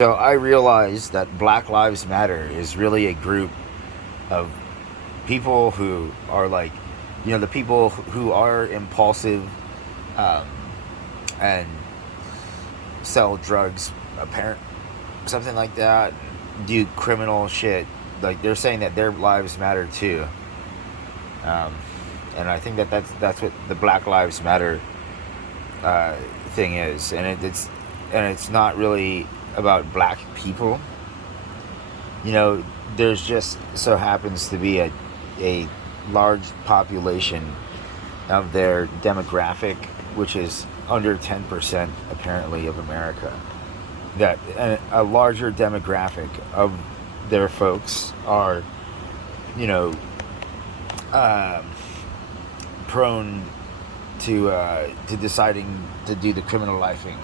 So I realized that Black Lives Matter is really a group of people who are like, the people who are impulsive, um, and sell drugs, apparent something like that, do criminal shit. Like they're saying that their lives matter too, um, and I think that that's what the Black Lives Matter uh, thing is, and it's not really about black people. you know, there's just so happens to be a large population of their demographic, which is under 10% apparently of America, that a larger demographic of their folks are, you know, um, prone to deciding to do the criminalizing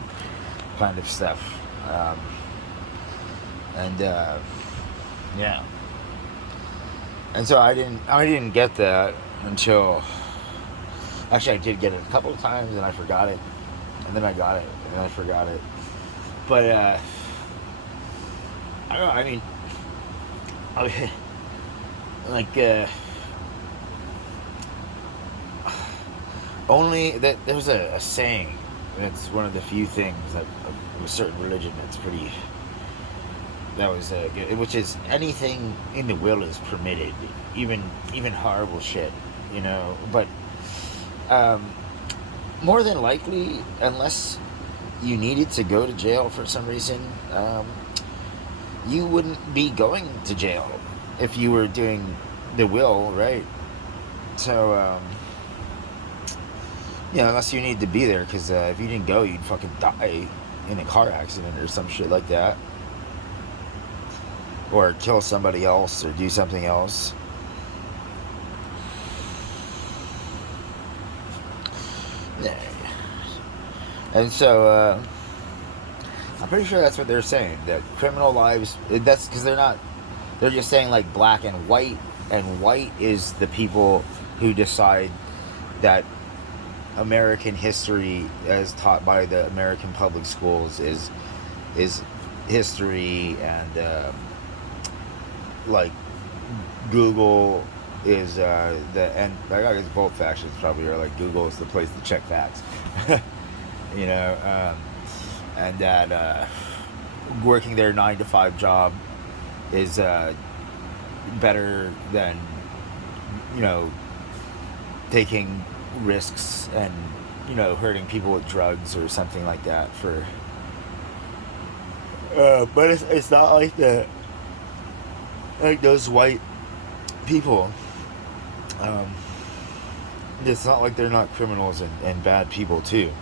kind of stuff, and yeah. And so I didn't get that until, actually I did get it a couple of times and I forgot it, and then I got it and then I forgot it. But I don't know. I mean, I, like only that there's a saying that's one of the few things that of a certain religion that's pretty, that was good, which is anything in the will is permitted, even horrible shit, But um, more than likely, unless you needed to go to jail for some reason, you wouldn't be going to jail if you were doing the will, right? So, unless you need to be there, because if you didn't go, you'd fucking die in a car accident or some shit like that, or kill somebody else or do something else. And so I'm pretty sure that's what they're saying, that criminal lives, that's because they're just saying like black and white is the people who decide that American history as taught by the American public schools is history, and like Google is and I guess both factions probably are like, Google is the place to check facts. you know, um, and that working their 9 to 5 job is better than, you know, taking risks and, hurting people with drugs or something like that for. But it's not like the like those white people. Um, it's not like they're not criminals and bad people too.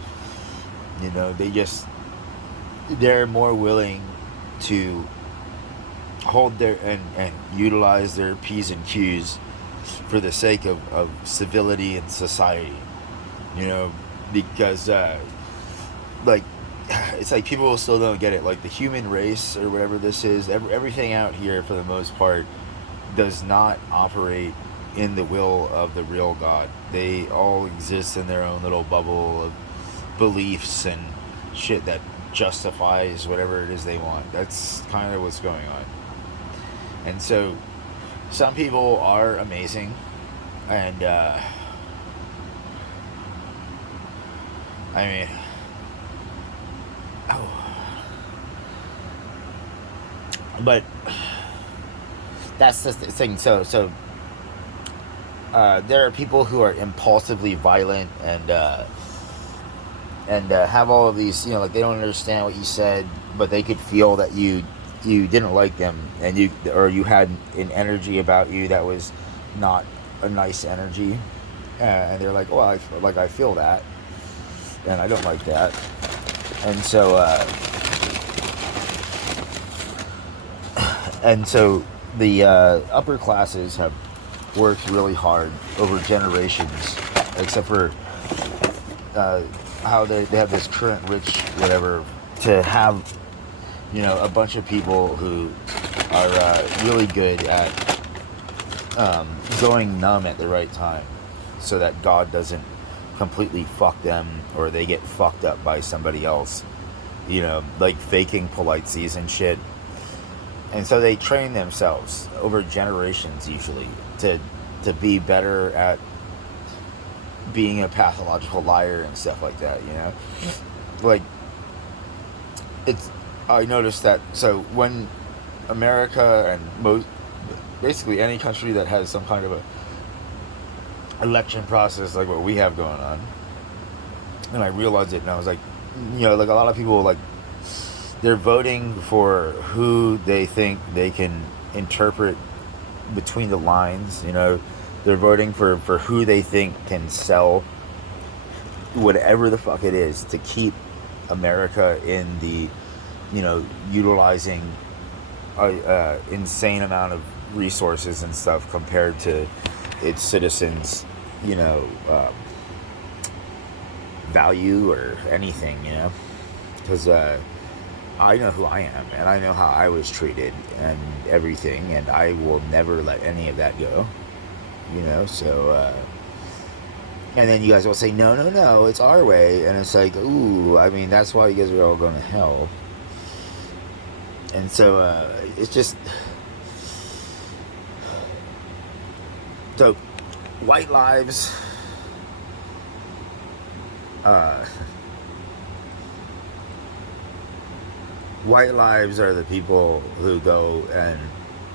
They're more willing to hold their and utilize their P's and Q's for the sake of civility and society. You know, because like it's like people still don't get it. Like the human race or whatever this is, everything out here for the most part does not operate in the will of the real God. They all exist in their own little bubble of beliefs and shit that justifies whatever it is they want. That's kind of what's going on. And so some people are amazing, and I mean, oh, but that's the thing. So there are people who are impulsively violent and have all of these, like they don't understand what you said, but they could feel that you didn't like them, and you had an energy about you that was not a nice energy, and they're like, well, I feel that, and I don't like that, and so the upper classes have worked really hard over generations, except for how they have this current rich whatever, to have, a bunch of people who are really good at going numb at the right time, so that God doesn't completely fuck them or they get fucked up by somebody else. like faking polite and shit. And so they train themselves over generations usually to be better at being a pathological liar and stuff like that, Like, it's, I noticed that, so when America and basically any country that has some kind of a election process like what we have going on, and I realized it, and I was like, like a lot of people, like, they're voting for who they think they can interpret between the lines, they're voting for who they think can sell whatever the fuck it is to keep America in the, utilizing a insane amount of resources and stuff compared to its citizens, value or anything, because I know who I am, and I know how I was treated and everything, and I will never let any of that go, so, and then you guys will say, no, no, no, it's our way, and it's like, ooh, I mean, that's why you guys are all going to hell, and so, it's just, so, white lives, white lives are the people who go and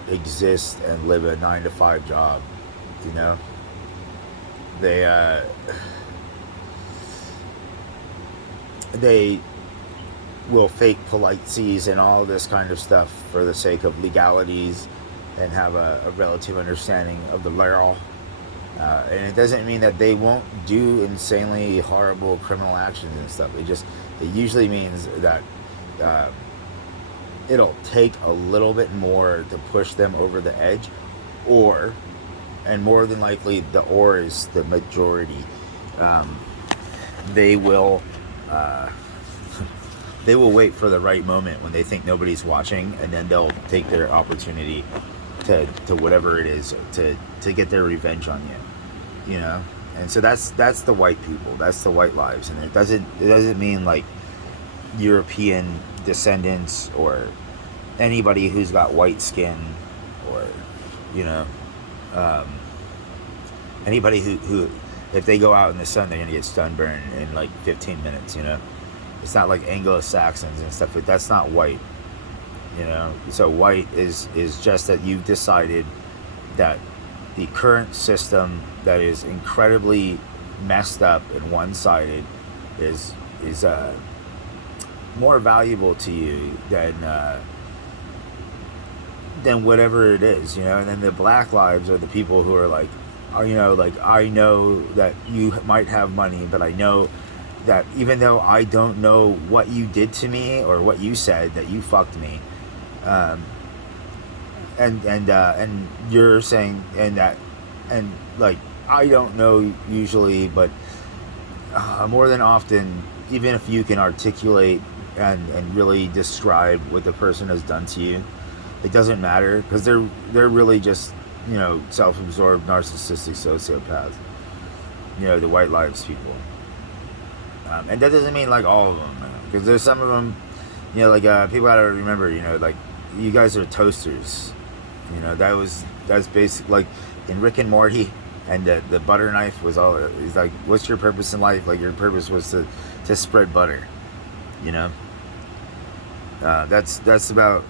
exist and live a 9-to-5 job, they will fake policies and all this kind of stuff for the sake of legalities and have a relative understanding of the law. And it doesn't mean that they won't do insanely horrible criminal actions and stuff. It usually means that it'll take a little bit more to push them over the edge, and more than likely the or is the majority. They will they will wait for the right moment when they think nobody's watching, and then they'll take their opportunity to whatever it is to get their revenge on you, And so that's the white people, that's the white lives, and it doesn't mean like European descendants or anybody who's got white skin, or anybody who if they go out in the sun they're gonna get sunburned in like 15 minutes. It's not like Anglo-Saxons and stuff, but that's not white. So white is just that you've decided that the current system that is incredibly messed up and one-sided is more valuable to you than whatever it is, And then the black lives are the people who are like, like, I know that you might have money, but I know that even though I don't know what you did to me or what you said, that you fucked me, and you're saying, and like, I don't know usually, but more than often, even if you can articulate and really describe what the person has done to you, it doesn't matter, because they're really just, self-absorbed narcissistic sociopaths, the white lives people. And that doesn't mean like all of them, because there's some of them, like people gotta remember, like, you guys are toasters, that's basic, like in Rick and Morty, and the butter knife was all, he's like, what's your purpose in life? Like, your purpose was to spread butter, that's about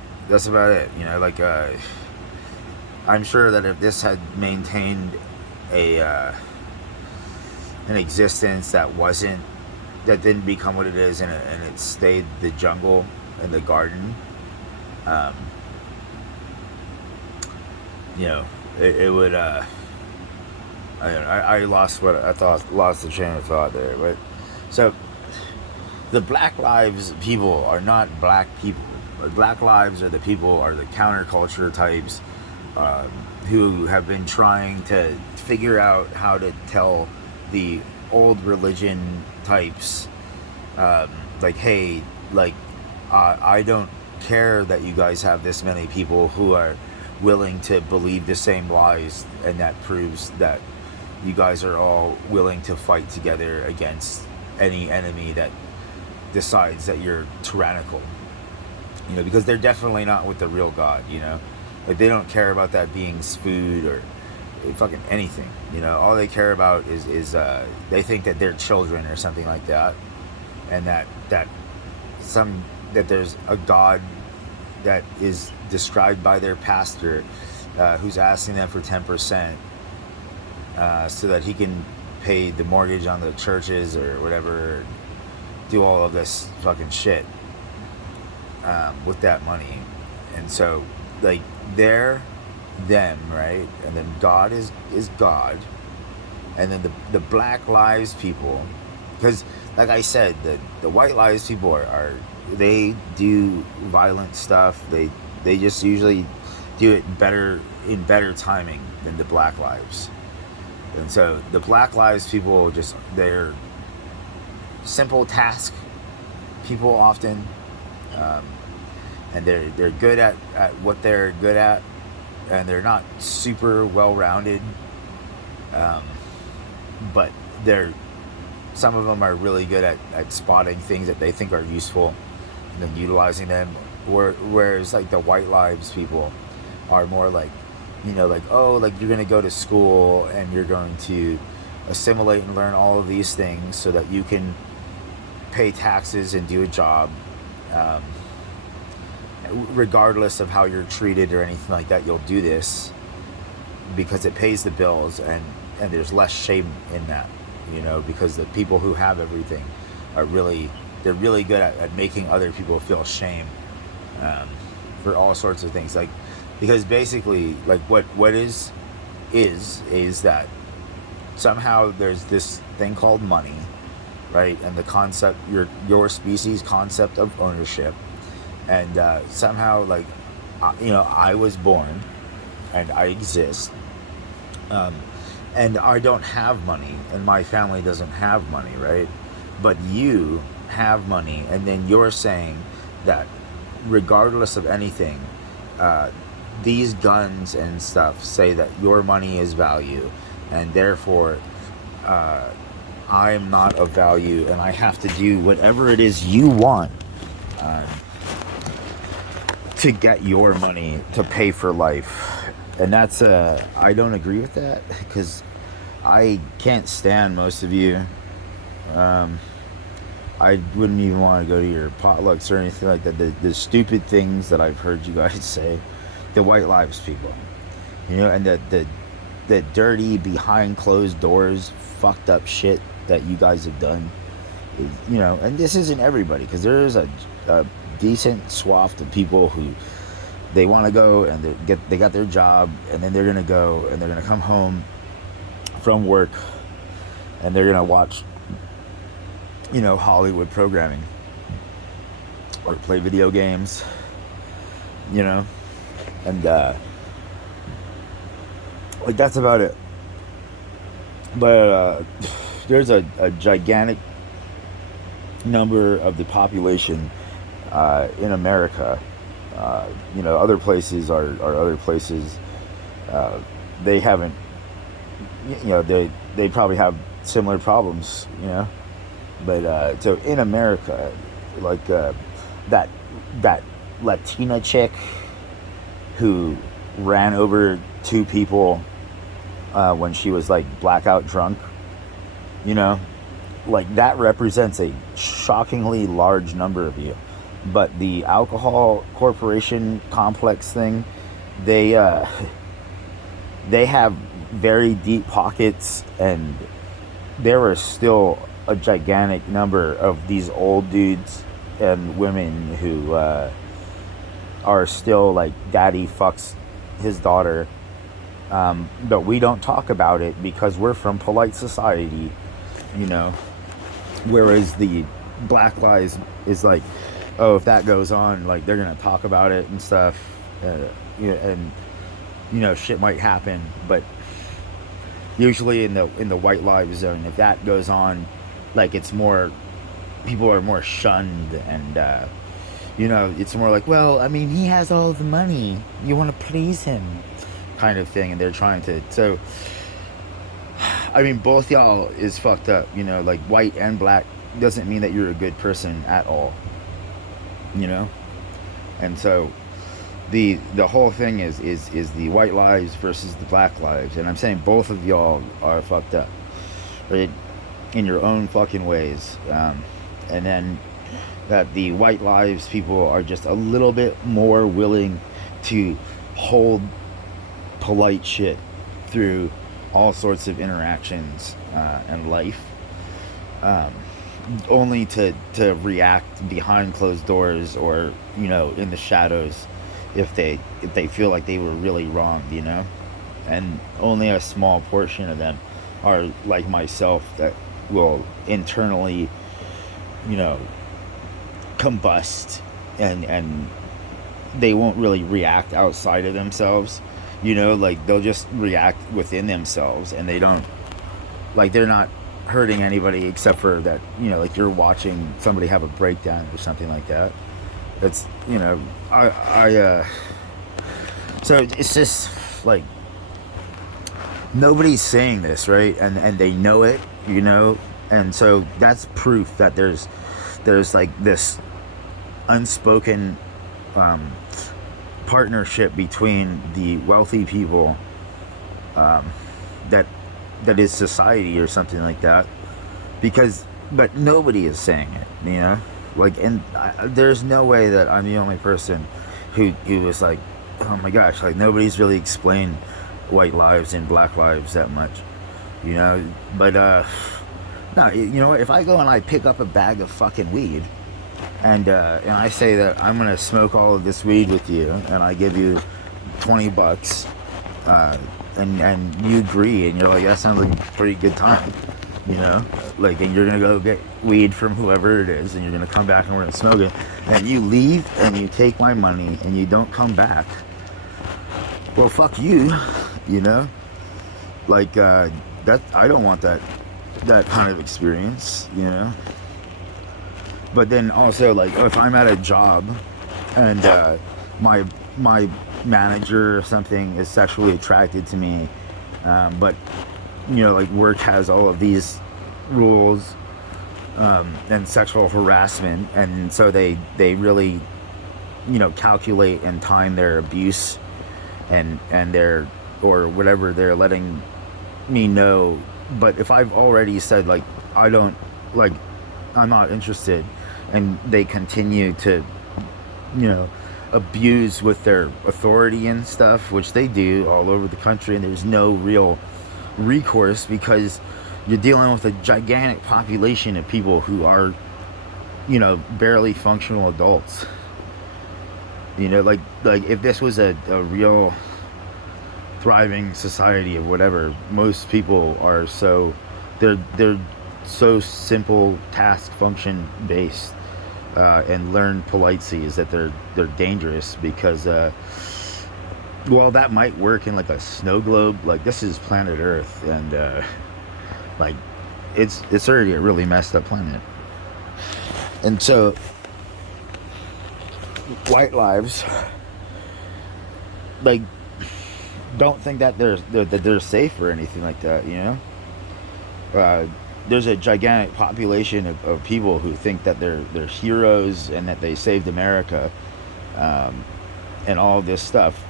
it, like, I'm sure that if this had maintained an existence that didn't become what it is, and it stayed the jungle and the garden, it would, I lost what I thought, lost the train of thought there, but, so, the Black Lives people are not black people. Black lives are the counterculture types, who have been trying to figure out how to tell the old religion types, like, hey, like, I don't care that you guys have this many people who are willing to believe the same lies, and that proves that you guys are all willing to fight together against any enemy that decides that you're tyrannical, because they're definitely not with the real God, like they don't care about that being's food or fucking anything, all they care about is they think that they're children or something like that, and that there's a God that is described by their pastor, who's asking them for 10%, so that he can pay the mortgage on the churches or whatever, do all of this fucking shit with that money. And so, like, they're them, right? And then God is God. And then the Black Lives people, because like I said, the White Lives people are they do violent stuff. They just usually do it in better timing than the Black Lives. And so the Black Lives people, they're simple task people often, and they're good at what they're good at, and they're not super well rounded, but some of them are really good at spotting things that they think are useful and then utilizing them, whereas like the White Lives people are more like, like, oh, like you're going to go to school and you're going to assimilate and learn all of these things so that you can pay taxes and do a job, regardless of how you're treated or anything like that. You'll do this because it pays the bills, and there's less shame in that, because the people who have everything they're really good at making other people feel shame, for all sorts of things, like, because basically, like, what is that somehow there's this thing called money, right? And the concept, your species concept of ownership, and somehow, like, I was born and I exist, and I don't have money, and my family doesn't have money, right? But you have money, and then you're saying that regardless of anything, these guns and stuff say that your money is value, and therefore I'm not of value, and I have to do whatever it is you want to get your money to pay for life. And that's I don't agree with that, because I can't stand most of you. I wouldn't even want to go to your potlucks or anything like that. The stupid things that I've heard you guys say, the White Lives people, and the dirty behind closed doors fucked up shit that you guys have done, and this isn't everybody, because there is a decent swath of people who they want to go and they got their job, and then they're gonna go and they're gonna come home from work and they're gonna watch Hollywood programming or play video games, and like, that's about it. But there's a gigantic number of the population in America. Other places are other places. They haven't, they probably have similar problems, But so in America, like that Latina chick who ran over two people when she was like blackout drunk, like, that represents a shockingly large number of you. But the alcohol corporation complex thing, they have very deep pockets, and there are still a gigantic number of these old dudes and women who are still like, daddy fucks his daughter, but we don't talk about it because we're from polite society, whereas the Black Lives is like, oh, if that goes on, like, they're gonna talk about it and stuff, and shit might happen. But usually in the White Lives zone, if that goes on, like, it's more, people are more shunned, and it's more like, well, I mean, he has all the money, you want to please him, kind of thing. And they're trying to, so I mean, both y'all is fucked up, like, white and black doesn't mean that you're a good person at all, you know. And so the whole thing is the white lives versus the black lives, and I'm saying both of y'all are fucked up, right, in your own fucking ways. And then that the white lives people are just a little bit more willing to hold polite shit through all sorts of interactions and life, um, only to react behind closed doors or in the shadows if they feel like they were really wronged, and only a small portion of them are like myself that will internally you know combust, and they won't really react outside of themselves, like they'll just react within themselves, and they don't, like, they're not hurting anybody except for that, like you're watching somebody have a breakdown or something like that. That's so it's just like nobody's saying this, right? And they know it, and so that's proof that there's like this unspoken partnership between the wealthy people, that is society or something like that, but nobody is saying it, like, and there's no way that I'm the only person who was like, oh my gosh, like nobody's really explained white lives and black lives that much, but no, you know what, if I go and I pick up a bag of fucking weed and I say that I'm gonna smoke all of this weed with you, and I give you $20, and you agree, and you're like, that sounds like a pretty good time, like, and you're gonna go get weed from whoever it is, and you're gonna come back and we're gonna smoke it, and you leave and you take my money and you don't come back, well, fuck you, like, that, I don't want that kind of experience, But then also, like, if I'm at a job and my manager or something is sexually attracted to me, but like work has all of these rules and sexual harassment, and so they really calculate and time their abuse and their, or whatever they're letting me know. But if I've already said, like, I don't, like, I'm not interested, and they continue to abuse with their authority and stuff, which they do all over the country, and there's no real recourse because you're dealing with a gigantic population of people who are barely functional adults, like if this was a real thriving society of whatever, most people are so they're so simple task function based, and learn politely is that they're dangerous because well, that might work in like a snow globe, like this is planet Earth, and like it's already a really messed up planet. And so white lives, like, don't think that they're safe or anything like that, there's a gigantic population of people who think that they're heroes and that they saved America, and all this stuff.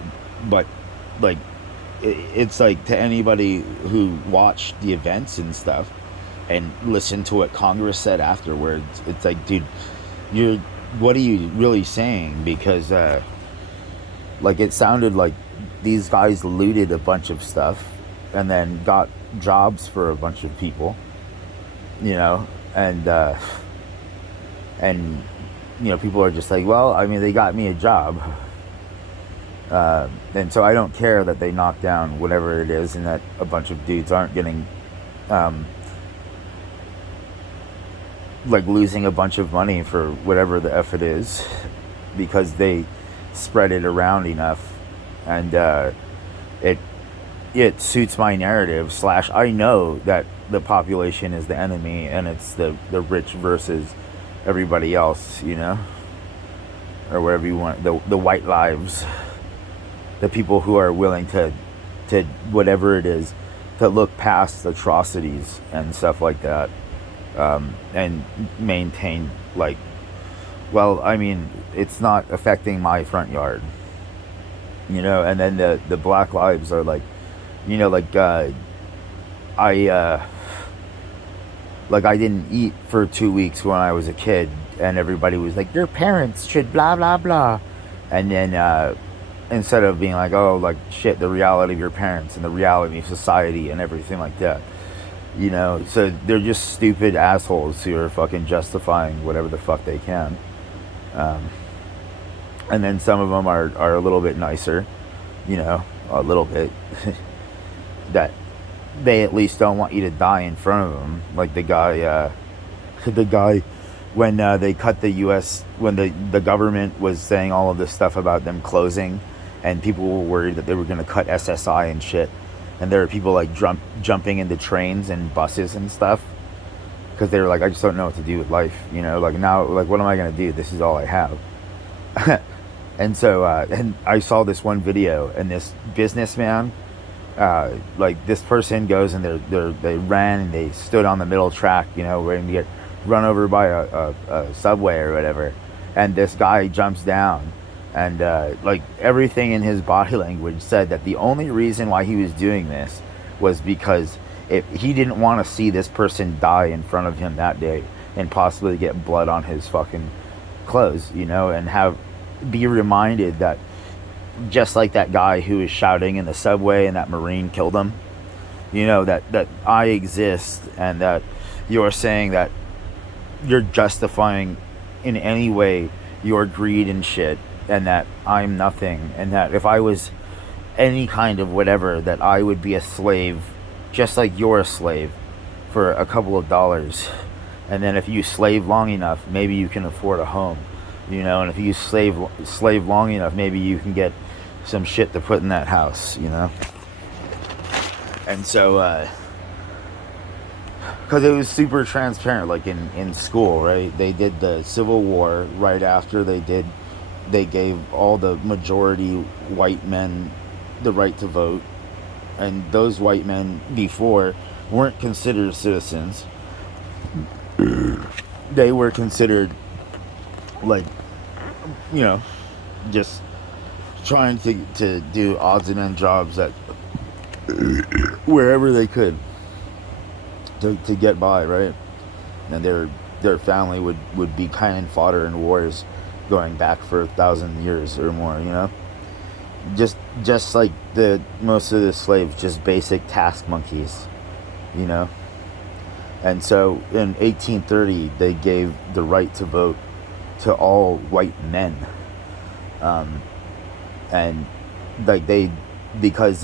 But like, it's like, to anybody who watched the events and stuff and listened to what Congress said afterwards, it's like, dude, what are you really saying? Because like, it sounded like these guys looted a bunch of stuff and then got jobs for a bunch of people, and people are just like, well, I mean, they got me a job, and so I don't care that they knock down whatever it is, and that a bunch of dudes aren't getting like losing a bunch of money for whatever the F it is, because they spread it around enough, and it suits my narrative / I know that the population is the enemy, and it's the rich versus everybody else, or whatever you want, the white lives, the people who are willing to whatever it is, to look past atrocities and stuff like that, and maintain, like, well, I mean, it's not affecting my front yard, and then the Black Lives are like, like, I, like, I didn't eat for 2 weeks when I was a kid, and everybody was like, your parents should blah, blah, blah. And then, instead of being like, oh, like, shit, the reality of your parents and the reality of society and everything like that, so they're just stupid assholes who are fucking justifying whatever the fuck they can. Um, and then some of them are a little bit nicer, a little bit, that they at least don't want you to die in front of them. Like the guy when they cut the U.S., when the government was saying all of this stuff about them closing, and people were worried that they were going to cut SSI and shit, and there were people like jumping into trains and buses and stuff because they were like, I just don't know what to do with life, like, now, like, what am I going to do? This is all I have. And so and I saw this one video, and this businessman, like, this person goes and they ran and they stood on the middle track, waiting to get run over by a subway or whatever, and this guy jumps down, and like, everything in his body language said that the only reason why he was doing this was because he didn't want to see this person die in front of him that day and possibly get blood on his fucking clothes, and be reminded that, just like that guy who was shouting in the subway and that Marine killed him, that I exist, and that you're saying that you're justifying in any way your greed and shit, and that I'm nothing, and that if I was any kind of whatever, that I would be a slave, just like you're a slave, for a couple of dollars. And then if you slave long enough, maybe you can afford a home, and if you slave long enough, maybe you can get some shit to put in that house, And so, because it was super transparent, like in school, right? They did the Civil War right after they gave all the majority white men the right to vote. And those white men before weren't considered citizens. They were considered, like, just trying to do odds and end jobs at wherever they could to get by, right? And their family would be cannon fodder in wars going back for 1,000 years or more, just like the most of the slaves, just basic task monkeys, And so in 1830 they gave the right to vote to all white men, and like because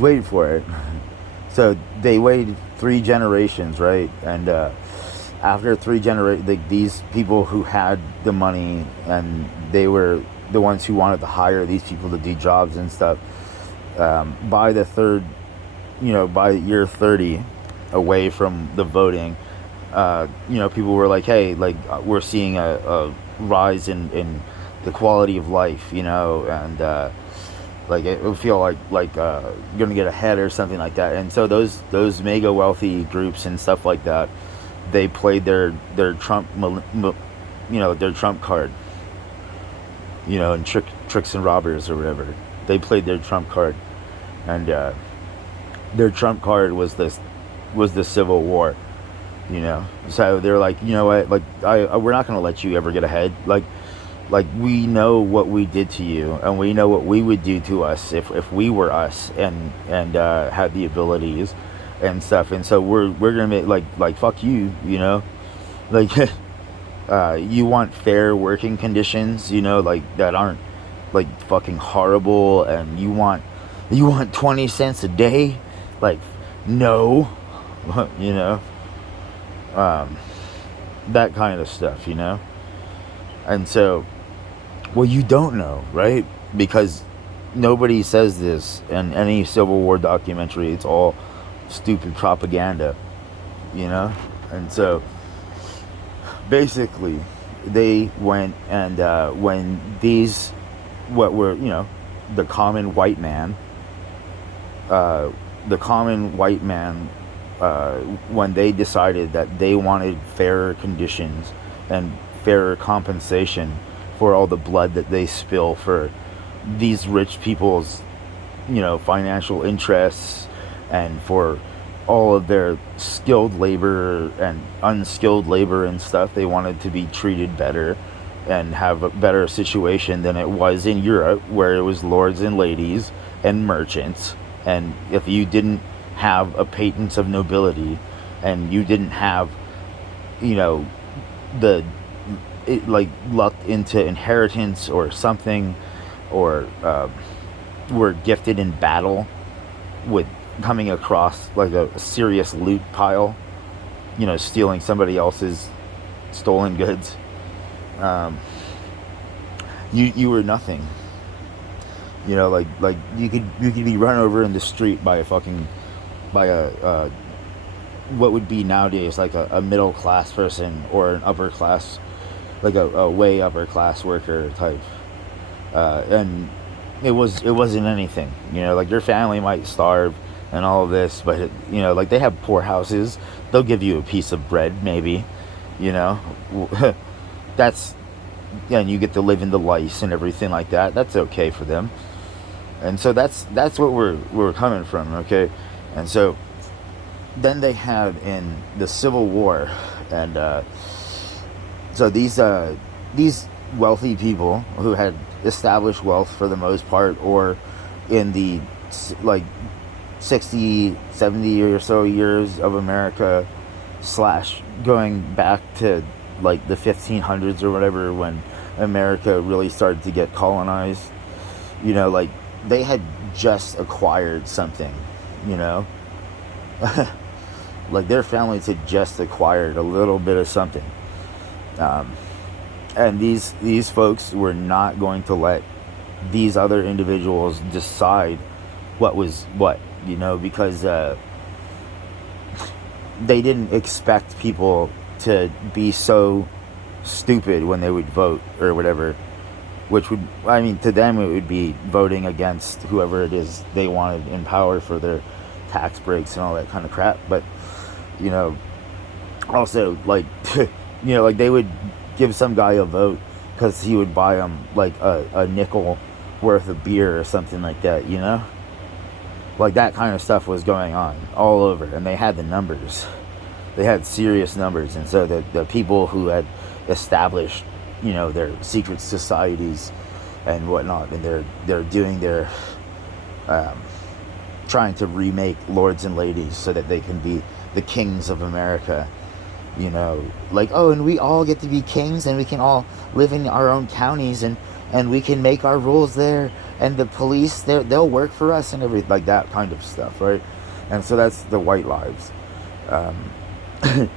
wait for it. So they waited 3 generations, right? And after 3 generations, like, these people who had the money, and they were the ones who wanted to hire these people to do jobs and stuff. By the third, by year 30, away from the voting, people were like, hey, like, we're seeing a rise in the quality of life, and like, it would feel like gonna get ahead or something like that. And so those mega wealthy groups and stuff like that, they played their Trump, their Trump card, and tricks and robbers or whatever. They played their Trump card, and their Trump card was the Civil War, So they're like, you know what, like, we're not gonna let you ever get ahead. Like, we know what we did to you, and we know what we would do to us if we were us and had the abilities and stuff. And so we're gonna make like fuck you, like you want fair working conditions, like, that aren't like fucking horrible, and you want 20 cents a day, like, no, that kind of stuff, And so, well, you don't know, right? Because nobody says this in any Civil War documentary. It's all stupid propaganda, And so, basically, they went and when these, what were, the common white man uh, when they decided that they wanted fairer conditions and fairer compensation for all the blood that they spill for these rich people's, financial interests, and for all of their skilled labor and unskilled labor and stuff. They wanted to be treated better and have a better situation than it was in Europe, where it was lords and ladies and merchants. And if you didn't have a patent of nobility, and you didn't have, you know, the like lucked into inheritance or something, or were gifted in battle with coming across like a serious loot pile, stealing somebody else's stolen goods, um, you were nothing. Like you could be run over in the street by a what would be nowadays like a middle class person, or an upper class, like a way upper class worker type, and it wasn't anything. Like your family might starve and all of this, but like they have poor houses. They'll give you a piece of bread, maybe. you know that's yeah, and you get to live in the lice and everything like that. That's okay for them. And so that's what we're coming from, okay? And so then they had in the Civil War, and so these wealthy people who had established wealth for the most part, or in the like 60, 70 or so years of America, slash going back to like the 1500s or whatever, when America really started to get colonized, like they had just acquired something, you know like their families had just acquired a little bit of something, and these folks were not going to let these other individuals decide what was what, because they didn't expect people to be so stupid when they would vote or whatever, which would, I mean, to them it would be voting against whoever it is they wanted in power for their tax breaks and all that kind of crap. But also, like like they would give some guy a vote because he would buy them like a nickel worth of beer or something like that, like that kind of stuff was going on all over, and they had the numbers. They had serious numbers. And so the people who had established, their secret societies and whatnot, and they're doing their trying to remake lords and ladies so that they can be the kings of America, like, oh, and we all get to be kings, and we can all live in our own counties, and we can make our rules there, and the police, they'll work for us, and everything like that kind of stuff, right? And so that's the white lives. And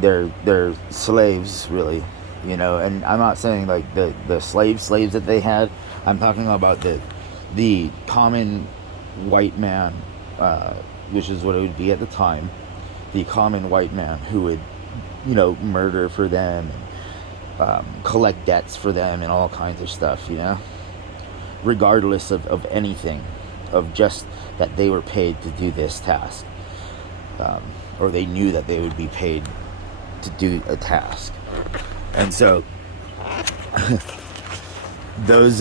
they're slaves, really, and I'm not saying like the slaves that they had. I'm talking about the common white man, which is what it would be at the time, the common white man who would murder for them, and collect debts for them, and all kinds of stuff, regardless of anything, of just that they were paid to do this task, or they knew that they would be paid to do a task. And so those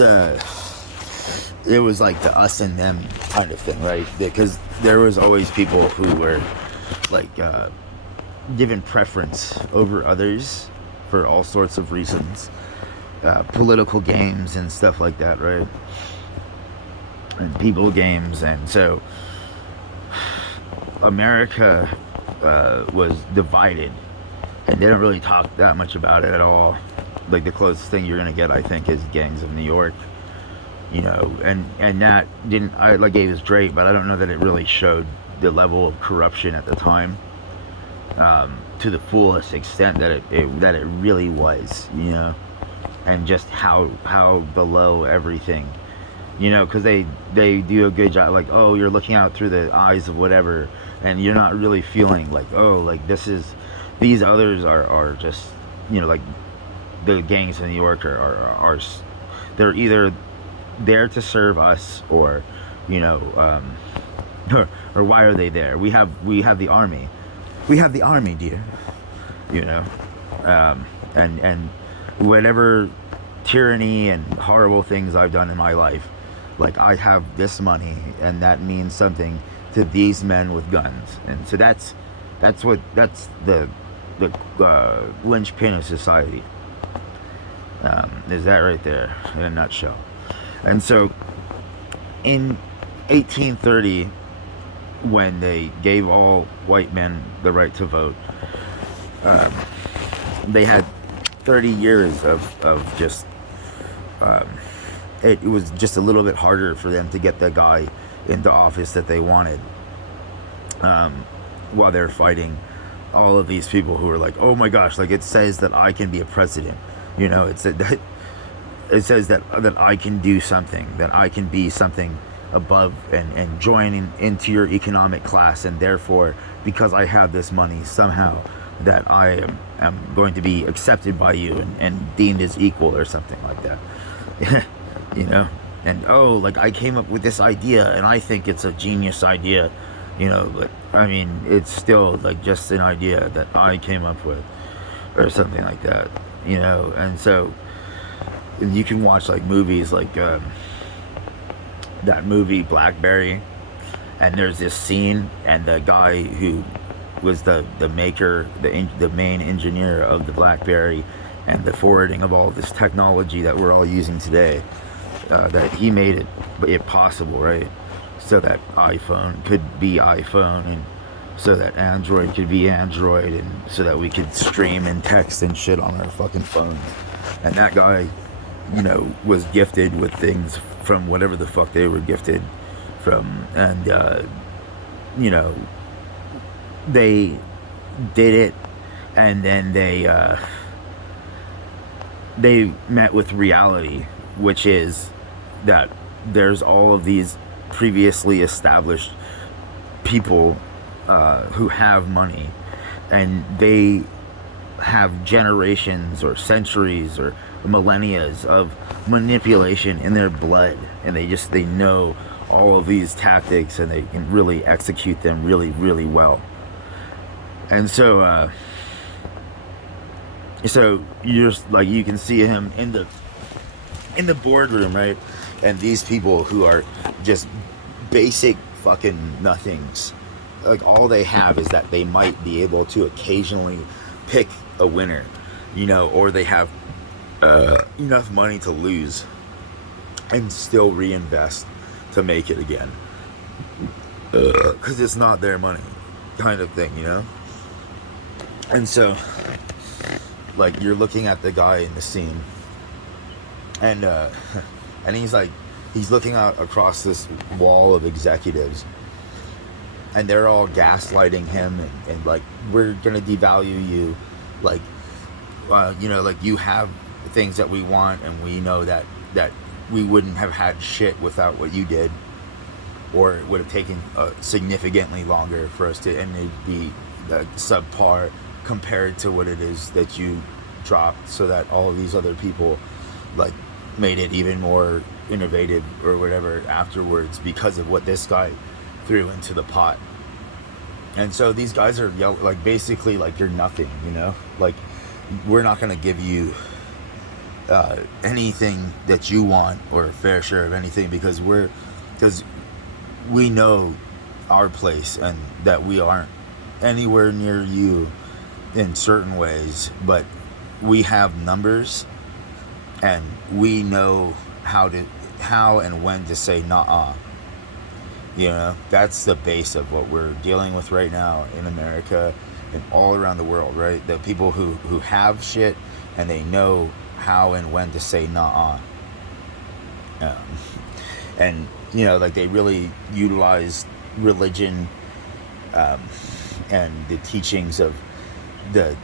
it was like the us and them kind of thing, right? Because there was always people who were like given preference over others for all sorts of reasons, political games and stuff like that, right? And people games. And so America was divided, and they don't really talk that much about it at all. Like the closest thing you're gonna get, I think, is Gangs of New York, and that didn't, like, it was great, but I don't know that it really showed the level of corruption at the time, to the fullest extent that it really was, and just how below everything, because they do a good job, like, oh, you're looking out through the eyes of whatever, and you're not really feeling like, oh, like these others are just, like the Gangs of New York are they're either there to serve us, or or why are they there? We have the army. We have the army, dear. You know, and whatever tyranny and horrible things I've done in my life, like I have this money, and that means something to these men with guns, and so that's the linchpin of society. Is that right there in a nutshell? And so, in 1830, when they gave all white men the right to vote, they had 30 years of just it was just a little bit harder for them to get the guy into office that they wanted, while they're fighting all of these people who are like, oh my gosh, like it says that I can be a president, you know, it says that I can do something, that I can be something above and join into your economic class, and therefore because I have this money somehow that I am going to be accepted by you and deemed as equal or something like that. You know, and oh, like I came up with this idea and I think it's a genius idea, you know, but I mean it's still like just an idea that I came up with or something like that, you know. And so you can watch like movies like that movie Blackberry, and there's this scene, and the guy who was the maker, the main engineer of the Blackberry and the forwarding of all this technology that we're all using today, that he made it possible, right? So that iPhone could be iPhone, and so that Android could be Android, and so that we could stream and text and shit on our fucking phones. And that guy, you know, was gifted with things from whatever the fuck they were gifted from, and you know, they did it, and then they met with reality, which is that there's all of these previously established people who have money, and they have generations or centuries or millennias of manipulation in their blood, and they know all of these tactics, and they can really execute them really, really well. And so you're just like, you can see him in the boardroom, right? And these people who are just basic fucking nothings, like all they have is that they might be able to occasionally pick a winner, you know, or they have enough money to lose and still reinvest to make it again, because it's not their money, kind of thing, you know. And so, like, you're looking at the guy in the scene, and he's looking out across this wall of executives, and they're all gaslighting him, and like, we're gonna devalue you, like, you know, like, you have things that we want, and we know that we wouldn't have had shit without what you did, or it would have taken significantly longer for us to, and it'd be subpar compared to what it is that you dropped, so that all of these other people like made it even more innovative or whatever afterwards because of what this guy threw into the pot. And so these guys are like, basically like, you're nothing, you know, like, we're not going to give you anything that you want, or a fair share of anything, because we know our place, and that we aren't anywhere near you in certain ways, but we have numbers, and we know how and when to say nah. You know, that's the base of what we're dealing with right now in America and all around the world, right? The people who have shit, and they know how and when to say nah. And you know, like, they really utilize religion, and the teachings of the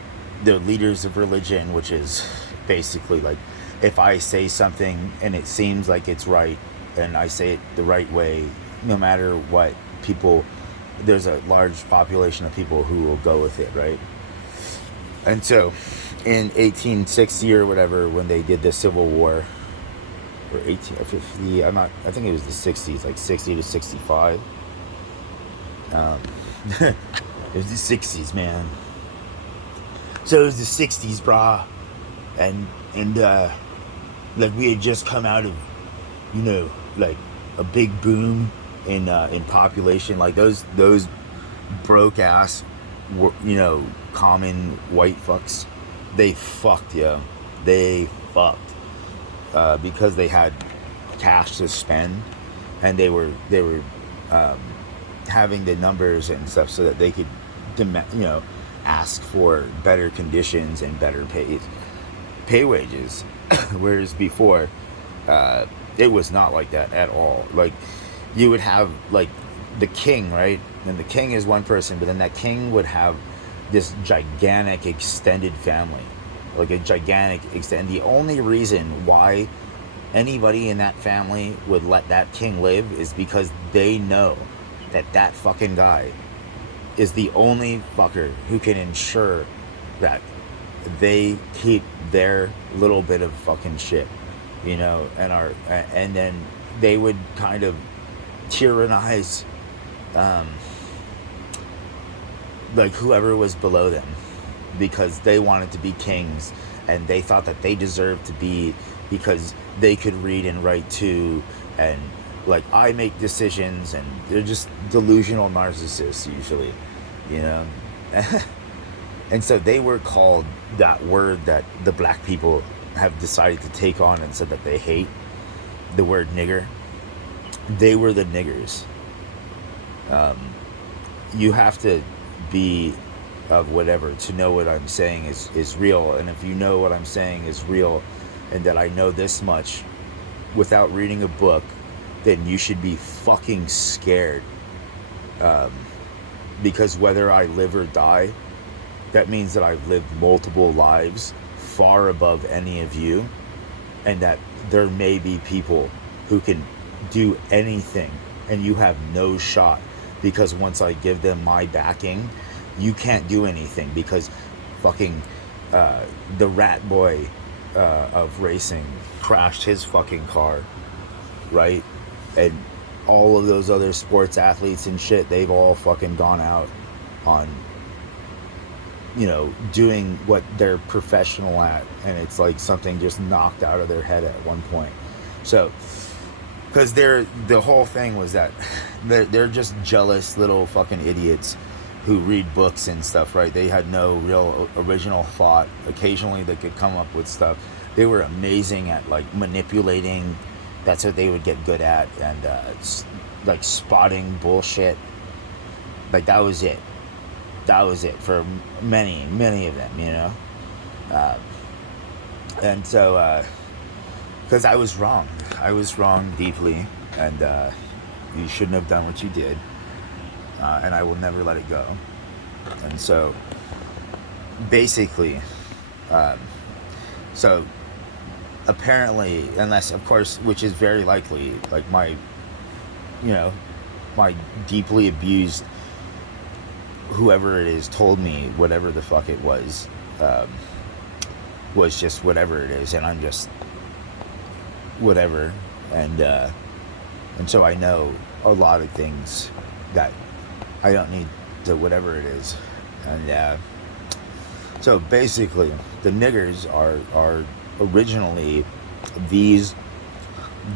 leaders of religion, which is basically like, if I say something and it seems like it's right, and I say it the right way, no matter what, there's a large population of people who will go with it, right? And so in 1860 or whatever, when they did the Civil War, or 1850, I think it was the 60s, like 60 to 65, Um, it was the 60s, man. So it was the 60s, brah. And like we had just come out of, like a big boom in population. Like those broke ass, common white fucks, they fucked, yo. They fucked because they had cash to spend, and they were um, having the numbers and stuff so that they could ask for better conditions and better pay wages. Whereas before, it was not like that at all. Like you would have like the king, right? And the king is one person, but then that king would have this gigantic extended family, like a gigantic extend. The only reason why anybody in that family would let that king live is because they know that that fucking guy is the only fucker who can ensure that they keep their little bit of fucking shit, and then they would kind of tyrannize like whoever was below them because they wanted to be kings and they thought that they deserved to be because they could read and write too, and like I make decisions, and they're just delusional narcissists usually, you know. And so they were called that word that the black people have decided to take on and said that they hate, the word nigger. They were the niggers. You have to be of whatever to know what I'm saying is real. And if you know what I'm saying is real and that I know this much without reading a book, then you should be fucking scared. Because whether I live or die, that means that I've lived multiple lives far above any of you, and that there may be people who can do anything and you have no shot, because once I give them my backing, you can't do anything because fucking the rat boy of racing crashed his fucking car, right? And all of those other sports athletes and shit, they've all fucking gone out on, doing what they're professional at, and it's like something just knocked out of their head at one point. So, because the whole thing was that they're just jealous little fucking idiots who read books and stuff, right? They had no real original thought. Occasionally they could come up with stuff. They were amazing at like manipulating. That's what they would get good at, and like spotting bullshit. Like that was it. That was it for many of them, and so because I was wrong deeply, and you shouldn't have done what you did, and I will never let it go. And so basically, so apparently, unless of course, which is very likely, like my deeply abused whoever it is told me whatever the fuck it was just whatever it is, and I'm just whatever, and so I know a lot of things that I don't need to whatever it is, and so basically the niggers are originally these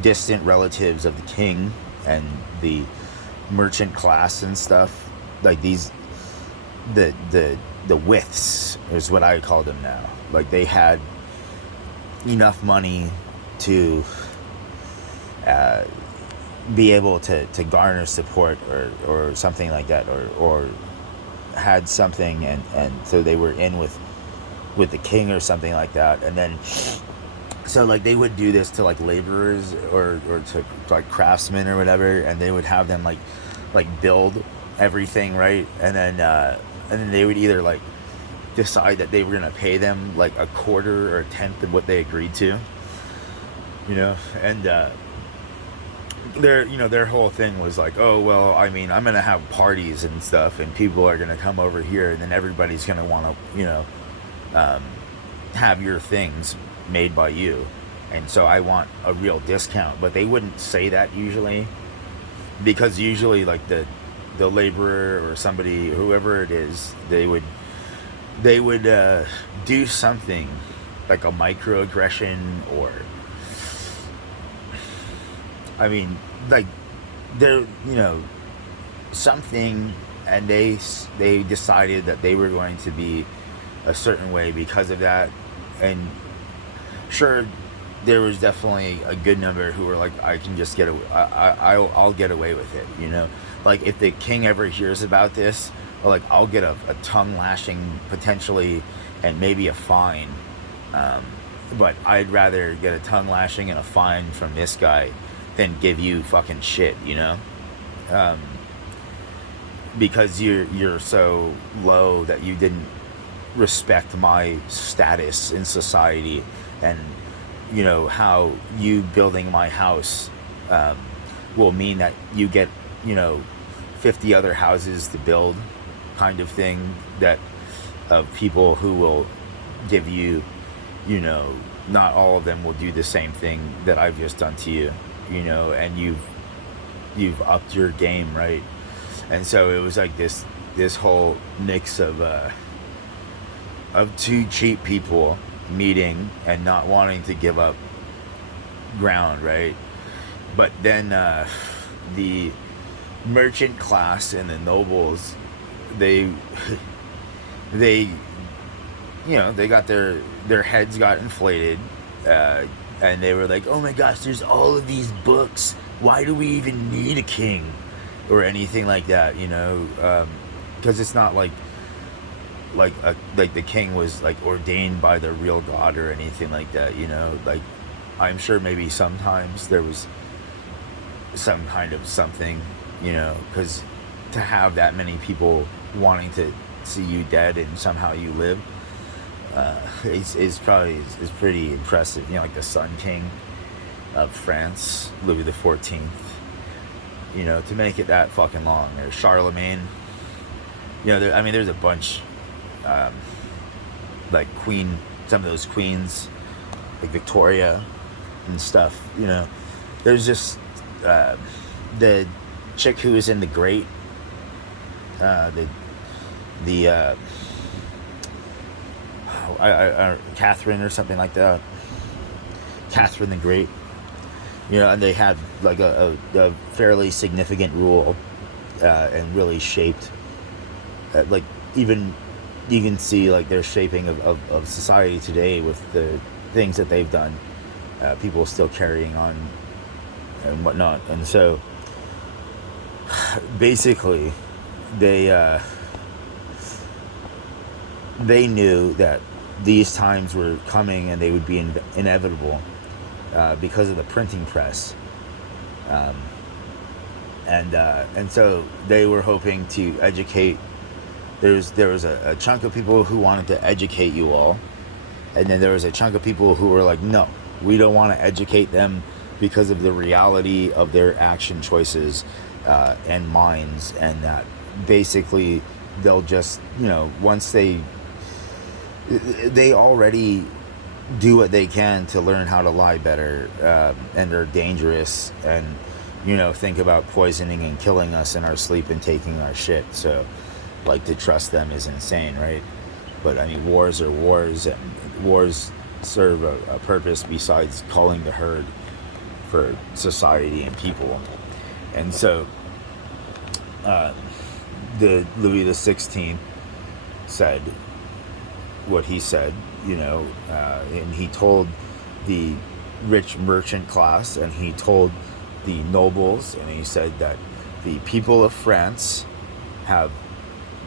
distant relatives of the king and the merchant class and stuff, like these the withs is what I call them now. Like they had enough money to be able to garner support or something like that, or had something, and so they were in with the king or something like that. And then so like they would do this to like laborers or to like craftsmen or whatever, and they would have them like build everything, right? And then they would either like decide that they were gonna pay them like a quarter or a tenth of what they agreed to, and their whole thing was like, oh well, I mean, I'm gonna have parties and stuff, and people are gonna come over here, and then everybody's gonna want to have your things made by you, and so I want a real discount. But they wouldn't say that usually, because usually like the the laborer or somebody, whoever it is, they would do something like a microaggression, or I mean, like they're, something, and they decided that they were going to be a certain way because of that. And sure, there was definitely a good number who were like, I can just get away, I'll get away with it, like if the king ever hears about this, or like I'll get a tongue lashing potentially, and maybe a fine, but I'd rather get a tongue lashing and a fine from this guy than give you fucking shit, because you're so low that you didn't respect my status in society, and how you building my house will mean that you get 50 other houses to build, kind of thing, that of people who will give you, not all of them will do the same thing that I've just done to you, and you've upped your game, right? And so it was like this whole mix of two cheap people meeting and not wanting to give up ground, right? But then the merchant class and the nobles, they they got their heads got inflated, and they were like, oh my gosh, there's all of these books, why do we even need a king or anything like that, because it's not like the king was like ordained by the real God or anything like that, like I'm sure maybe sometimes there was some kind of something, because to have that many people wanting to see you dead and somehow you live, is pretty impressive. Like the Sun King of France, Louis the 14th, to make it that fucking long. There's Charlemagne, there's a bunch, like some of those queens, like Victoria and stuff, there's just the chick who was in The Great, Catherine or something like that, Catherine the Great, and they had like a fairly significant rule, and really shaped, like even you can see like their shaping of society today with the things that they've done, people still carrying on and whatnot. And so basically they knew that these times were coming and they would be inevitable, because of the printing press, and so they were hoping to educate. There was a chunk of people who wanted to educate you all, and then there was a chunk of people who were like, no, we don't want to educate them because of the reality of their action choices, and minds, and that basically they'll just, once they already do what they can to learn how to lie better, and they're dangerous, and think about poisoning and killing us in our sleep and taking our shit. So like to trust them is insane, right? But I mean, wars are wars, and wars serve a purpose besides calling the herd for society and people. And so the Louis the 16th said what he said, and he told the rich merchant class, and he told the nobles, and he said that the people of France have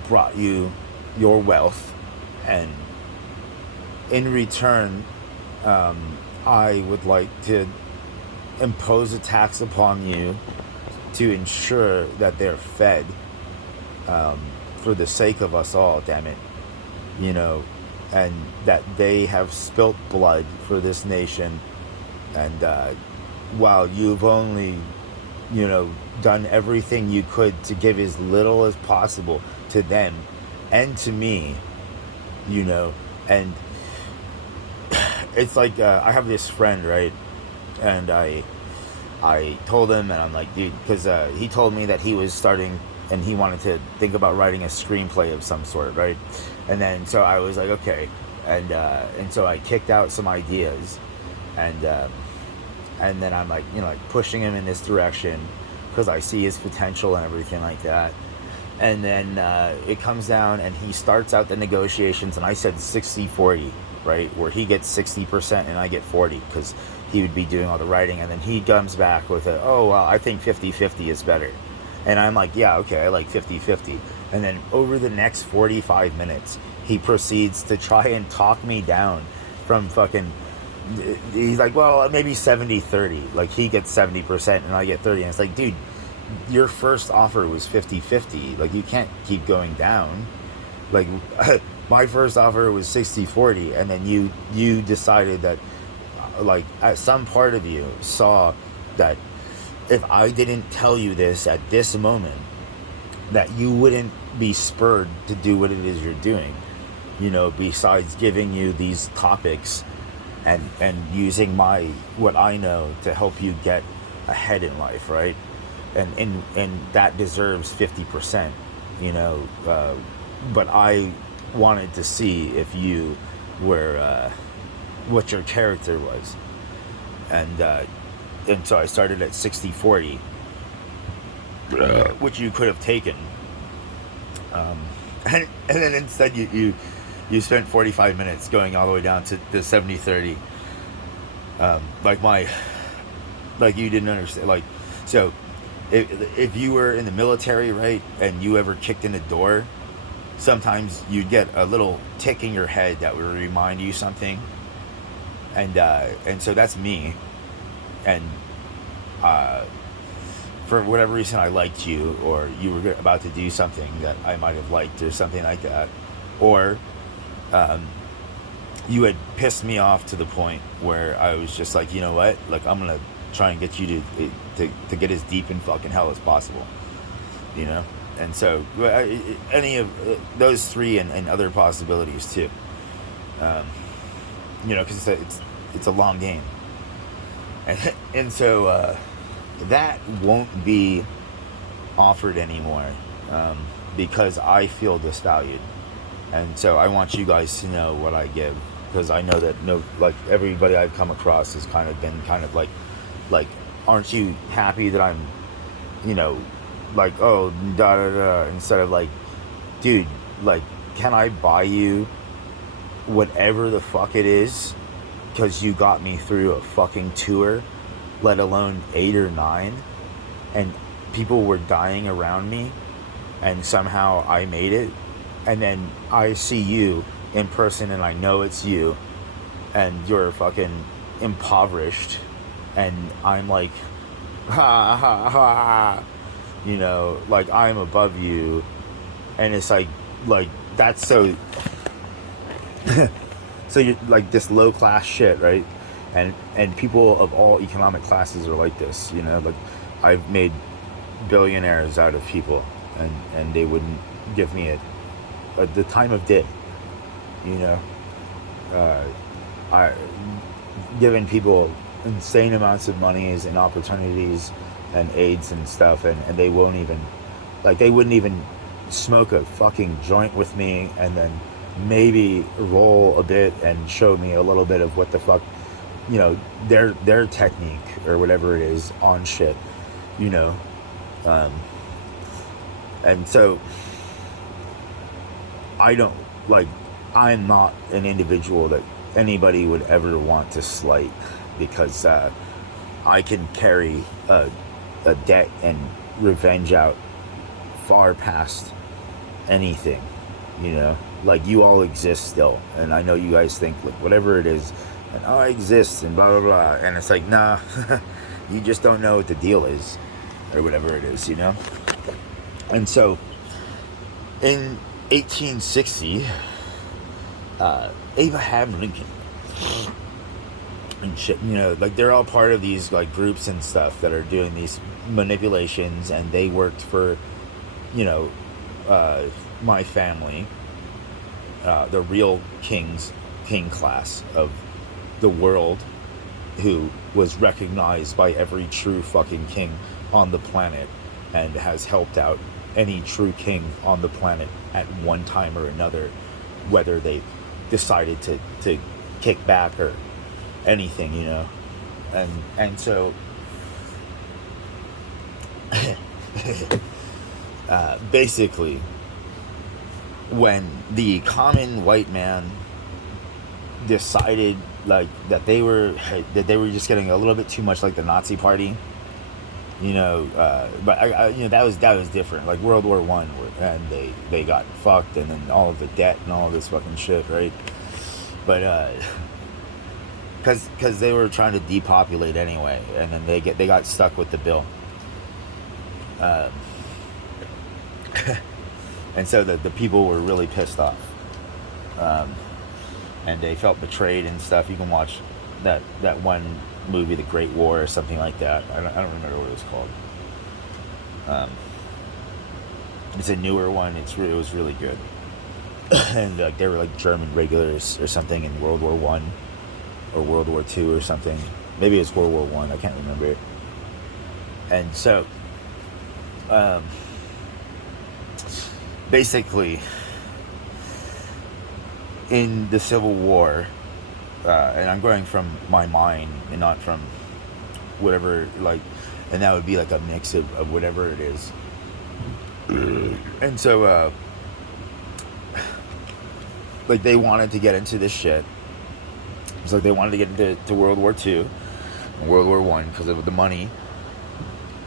brought you your wealth, and in return, I would like to impose a tax upon you to ensure that they're fed, for the sake of us all, damn it, and that they have spilt blood for this nation, and while you've only, done everything you could to give as little as possible to them and to me, and it's like, I have this friend, right, and I told him, and I'm like, dude, because he told me that he was starting and he wanted to think about writing a screenplay of some sort, right? And then so I was like, okay, and so I kicked out some ideas, and then I'm like, like pushing him in this direction because I see his potential and everything like that. And then it comes down and he starts out the negotiations, and I said 60-40, right? Where he gets 60% and I get 40 because he would be doing all the writing. And then he comes back with oh, well, I think 50-50 is better. And I'm like, yeah, okay, I like 50-50. And then over the next 45 minutes, he proceeds to try and talk me down from fucking... He's like, well, maybe 70-30. Like, he gets 70% and I get 30. And it's like, dude, your first offer was 50-50. Like, you can't keep going down. Like, my first offer was 60-40, and then you decided that, like, at some part of you saw that if I didn't tell you this at this moment, that you wouldn't be spurred to do what it is you're doing, besides giving you these topics and using what I know to help you get ahead in life, right? And that deserves 50%, but I wanted to see if you were what your character was, and so I started at 60-40, which you could have taken, and then instead you spent 45 minutes going all the way down to the 70-30, like you didn't understand, like, so if you were in the military, right, and you ever kicked in a door, sometimes you'd get a little tick in your head that would remind you something, and so that's me, and for whatever reason I liked you, or you were about to do something that I might have liked or something like that, or you had pissed me off to the point where I was just like, you know what, like, I'm gonna try and get you to get as deep in fucking hell as possible, and so any of those three and other possibilities too, because it's a long game, and so that won't be offered anymore, because I feel disvalued, and so I want you guys to know what I give, because I know that like everybody I've come across has kind of been like, aren't you happy that I'm, like, oh, da da da, instead of like, dude, like, can I buy you whatever the fuck it is, because you got me through a fucking tour, let alone 8 or 9, and people were dying around me, and somehow I made it, and then I see you in person, and I know it's you, and you're fucking impoverished, and I'm like, ha ha ha, like, I'm above you, and it's like that's so so you're like this low class shit, right? And people of all economic classes are like this, like, I've made billionaires out of people, and they wouldn't give me the time of day, I given people insane amounts of monies and opportunities and aids and stuff, and they wouldn't even smoke a fucking joint with me, and then maybe roll a bit and show me a little bit of what the fuck, their technique or whatever it is on shit, and so I'm not an individual that anybody would ever want to slight, because I can carry a debt and revenge out far past anything, like, you all exist still, and I know you guys think, like, whatever it is, and I exist and blah blah blah, and it's like, nah, you just don't know what the deal is, or whatever it is, and so in 1860, Abraham Lincoln and shit, like, they're all part of these, like, groups and stuff that are doing these manipulations, and they worked for, my family, the real king class of the world, who was recognized by every true fucking king on the planet, and has helped out any true king on the planet at one time or another, whether they decided to kick back or anything, you know. And so basically, when the common white man decided like that they were just getting a little bit too much like the Nazi Party, you know, but I you know that was different. Like World War One, and they got fucked, and then all of the debt and all of this fucking shit, right? But because they were trying to depopulate anyway, and then they got stuck with the bill. Um, and so the people were really pissed off, and they felt betrayed and stuff. You can watch that one movie, The Great War, or something like that. I don't remember what it was called. It's a newer one. It was really good, and they were like German regulars or something in World War One or World War Two or something. Maybe it's World War One. I can't remember. And so, basically, in the Civil War, and I'm going from my mind and not from whatever, like, and that would be like a mix of whatever it is. And so, like, they wanted to get into this shit. It's like they wanted to get into World War Two and World War One because of the money,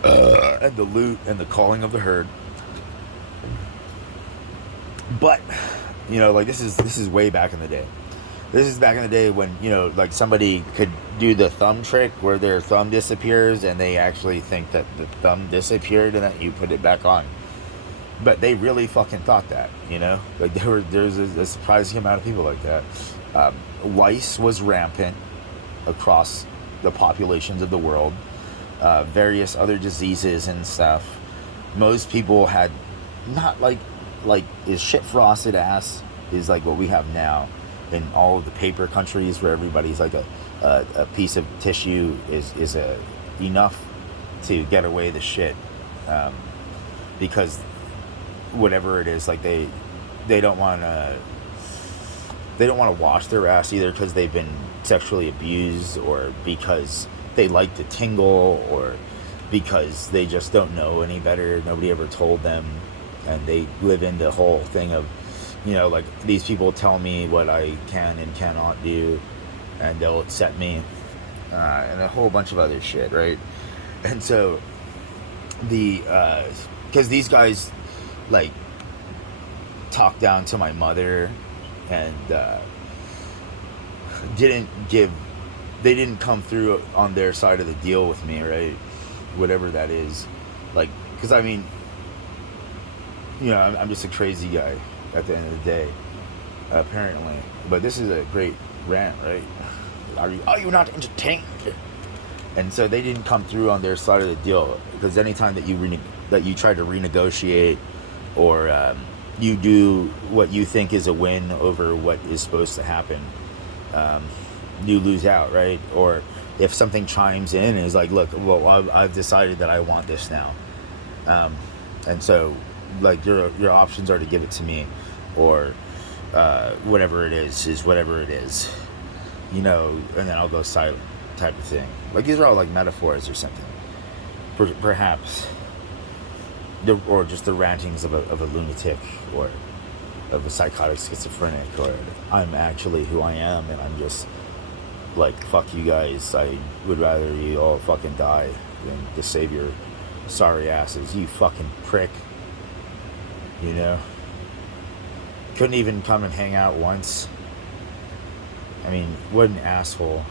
and the loot and the calling of the herd. But, you know, like, this is way back in the day. This is back in the day when, you know, like, somebody could do the thumb trick where their thumb disappears and they actually think that the thumb disappeared and that you put it back on. But they really fucking thought that, you know? Like, there's a surprising amount of people like that. Lice was rampant across the populations of the world. Various other diseases and stuff. Most people had not like is shit frosted ass is like what we have now in all of the paper countries where everybody's like a piece of tissue is enough to get away the shit, because whatever it is, like they don't want to wash their ass either because they've been sexually abused, or because they like to tingle, or because they just don't know any better. Nobody ever told them. And they live in the whole thing of, you know, like, these people tell me what I can and cannot do, and they'll accept me, and a whole bunch of other shit, right? And so, because these guys, like, talked down to my mother, and they didn't come through on their side of the deal with me, right? Whatever that is. Like, because, I mean, you know, I'm just a crazy guy at the end of the day, apparently. But this is a great rant, right? Are you not entertained? And so they didn't come through on their side of the deal, because anytime that you try to renegotiate, or you do what you think is a win over what is supposed to happen, you lose out, right? Or if something chimes in and is like, look, well, I've decided that I want this now, and so, like, your options are to give it to me, or whatever it is whatever it is, you know, and then I'll go silent, type of thing. Like, these are all like metaphors or something, perhaps, or just the rantings of a lunatic, or of a psychotic schizophrenic, or I'm actually who I am, and I'm just like, fuck you guys, I would rather you all fucking die than to save your sorry asses, you fucking prick. You know, couldn't even come and hang out once. I mean, what an asshole.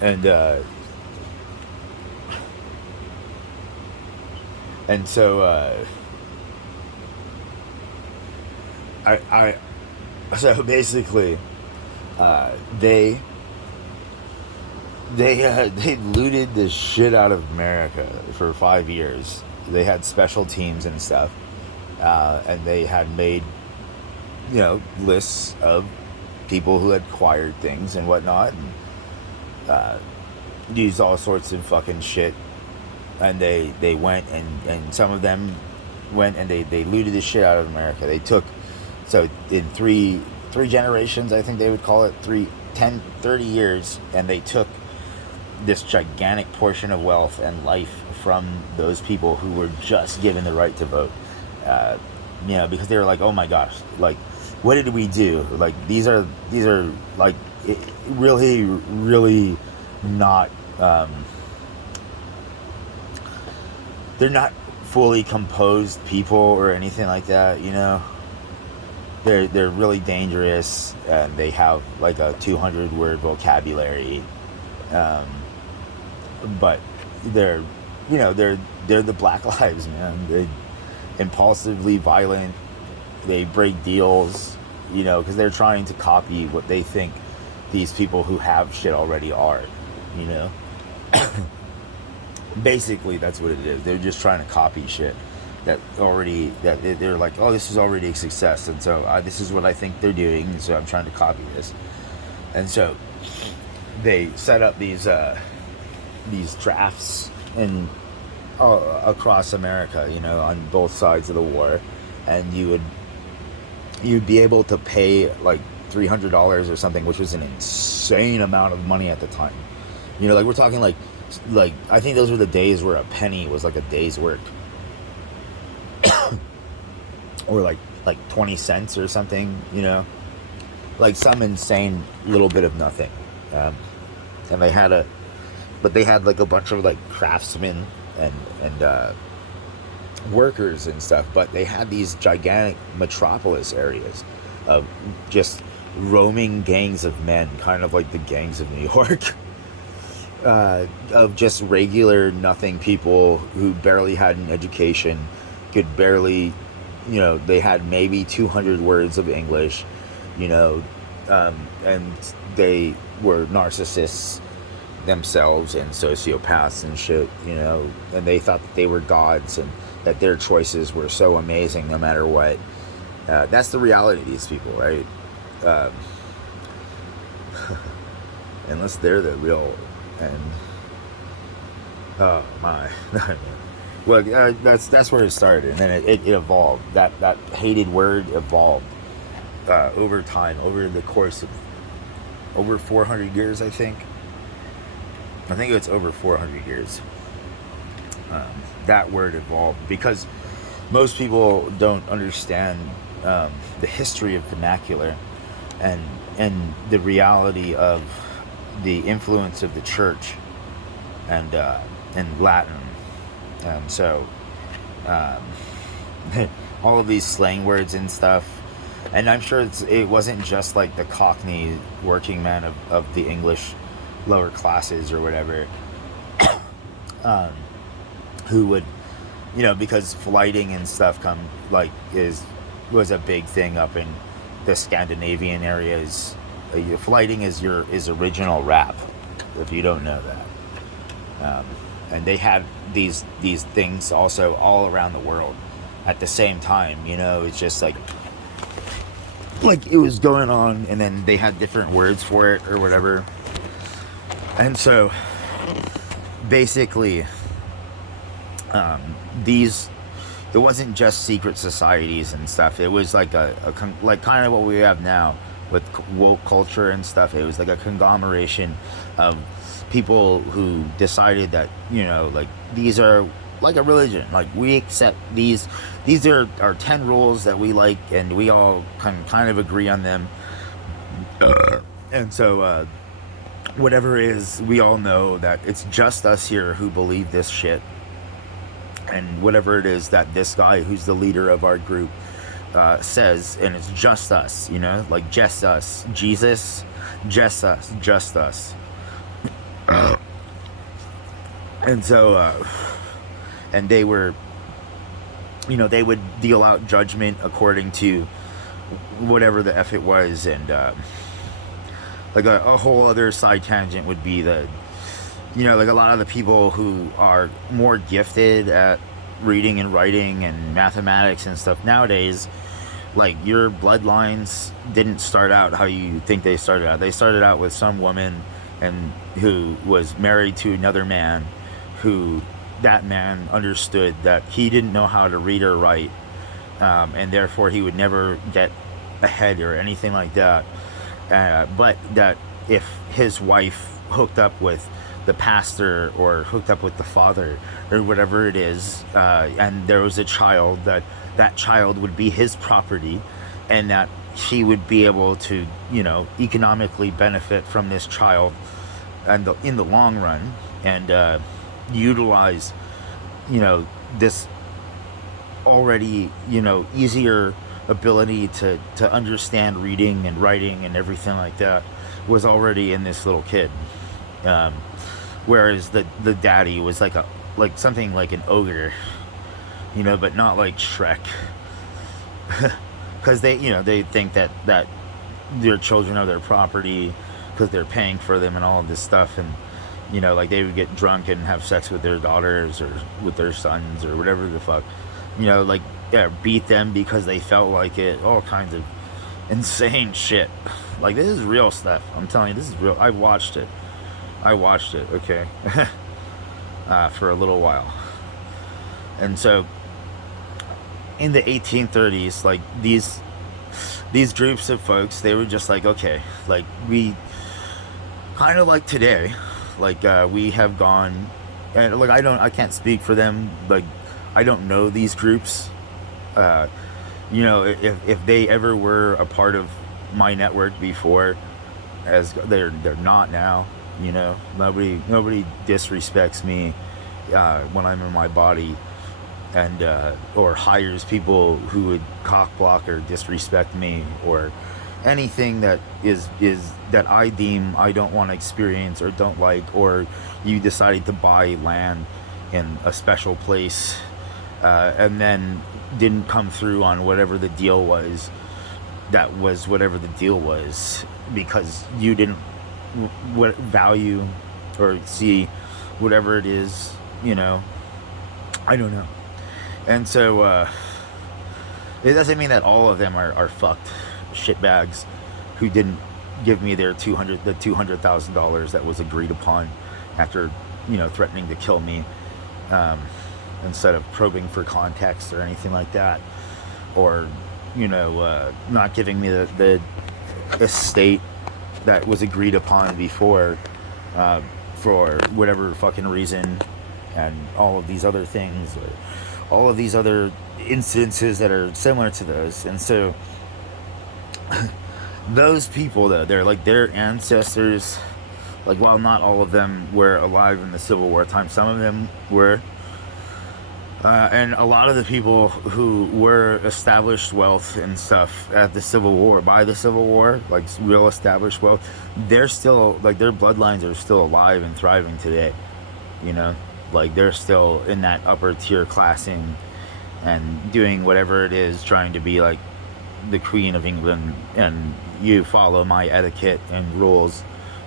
And so so basically, they looted the shit out of America for 5 years. They had special teams and stuff, and they had made, you know, lists of people who had acquired things and whatnot, and used all sorts of fucking shit and they went and some of them went and they looted the shit out of America. They took, so in three generations, I think they would call it, 30 years, and they took this gigantic portion of wealth and life from those people who were just given the right to vote. Because they were like, oh my gosh, like, what did we do? Like, these are like really, really not. They're not fully composed people or anything like that. They're really dangerous, and they have like a 200 word vocabulary. But they're the Black Lives, man. They impulsively violent. They break deals, because they're trying to copy what they think these people who have shit already are, Basically, that's what it is. They're just trying to copy shit that they're like, oh, this is already a success, and so this is what I think they're doing, and so I'm trying to copy this. And so they set up these drafts and across America, on both sides of the war, and you'd be able to pay like $300 or something, which was an insane amount of money at the time. Like, we're talking like I think those were the days where a penny was like a day's work. Or like 20 cents or something, like some insane little bit of nothing. And they had like a bunch of like craftsmen and workers and stuff, but they had these gigantic metropolis areas of just roaming gangs of men, kind of like the gangs of New York. Of just regular nothing people who barely had an education, could barely, they had maybe 200 words of English, and they were narcissists themselves and sociopaths and shit, and they thought that they were gods and that their choices were so amazing no matter what. That's the reality of these people, right? Unless they're the real. And oh my, well, that's where it started, and then it evolved. That hated word evolved over time, over the course of over 400 years. I think it's over 400 years. That word evolved because most people don't understand the history of vernacular and the reality of the influence of the church and Latin, and so all of these slang words and stuff. And I'm sure it wasn't just like the Cockney working man of the English lower classes or whatever, who would, because flighting and stuff was a big thing up in the Scandinavian areas. Flighting is original rap, if you don't know that. And they had these things also all around the world at the same time. It's just like it was going on, and then they had different words for it or whatever. And so basically, it wasn't just secret societies and stuff. It was like like kind of what we have now with woke culture and stuff. It was like a conglomeration of people who decided that, like, these are like a religion. Like, we accept these are our 10 rules that we like, and we all kind of agree on them. And so whatever it is, we all know that it's just us here who believe this shit. And whatever it is that this guy who's the leader of our group says, and it's just us, like just us. Jesus, just us. And so, and they were, they would deal out judgment according to whatever the F it was. And like a whole other side tangent would be like a lot of the people who are more gifted at reading and writing and mathematics and stuff nowadays, like, your bloodlines didn't start out how you think they started out. They started out with some woman who was married to another man who that man understood that he didn't know how to read or write, and therefore he would never get ahead or anything like that. But that if his wife hooked up with the pastor or hooked up with the father or whatever it is, and there was a child, that child would be his property, and that he would be able to, economically benefit from this child and in the long run, and utilize, this already, easier ability to understand reading and writing and everything like that was already in this little kid. Um, Whereas the daddy was like something like an ogre, but not like Shrek, because they think that their children are their property because they're paying for them and all of this stuff, and like they would get drunk and have sex with their daughters or with their sons or whatever the fuck, like, yeah, beat them because they felt like it, all kinds of insane shit. Like, this is real stuff. I'm telling you, this is real. I watched it, okay. For a little while. And so in the 1830s, like, these groups of folks, they were just like, okay, like, we kind of like today, like, we have gone, and like, I can't speak for them, like, I don't know these groups. If they ever were a part of my network before, as they're not now. Nobody disrespects me when I'm in my body, and or hires people who would cock block or disrespect me, or anything that is that I deem I don't want to experience or don't like, or you decided to buy land in a special place, and then didn't come through on whatever the deal was. That was whatever the deal was, because you didn't value or see whatever it is, I don't know. And so it doesn't mean that all of them are fucked shitbags who didn't give me their $200,000 that was agreed upon after threatening to kill me, instead of probing for context or anything like that, or not giving me the estate that was agreed upon before, for whatever fucking reason, and all of these other things, or all of these other incidences that are similar to those. And so those people, though, they're like, their ancestors, like, while not all of them were alive in the Civil War time, some of them were. And a lot of the people who were established wealth and stuff at the Civil War, by the Civil War, like real established wealth, they're still, like, their bloodlines are still alive and thriving today. Like, they're still in that upper tier classing and doing whatever it is, trying to be like the Queen of England, and you follow my etiquette and rules,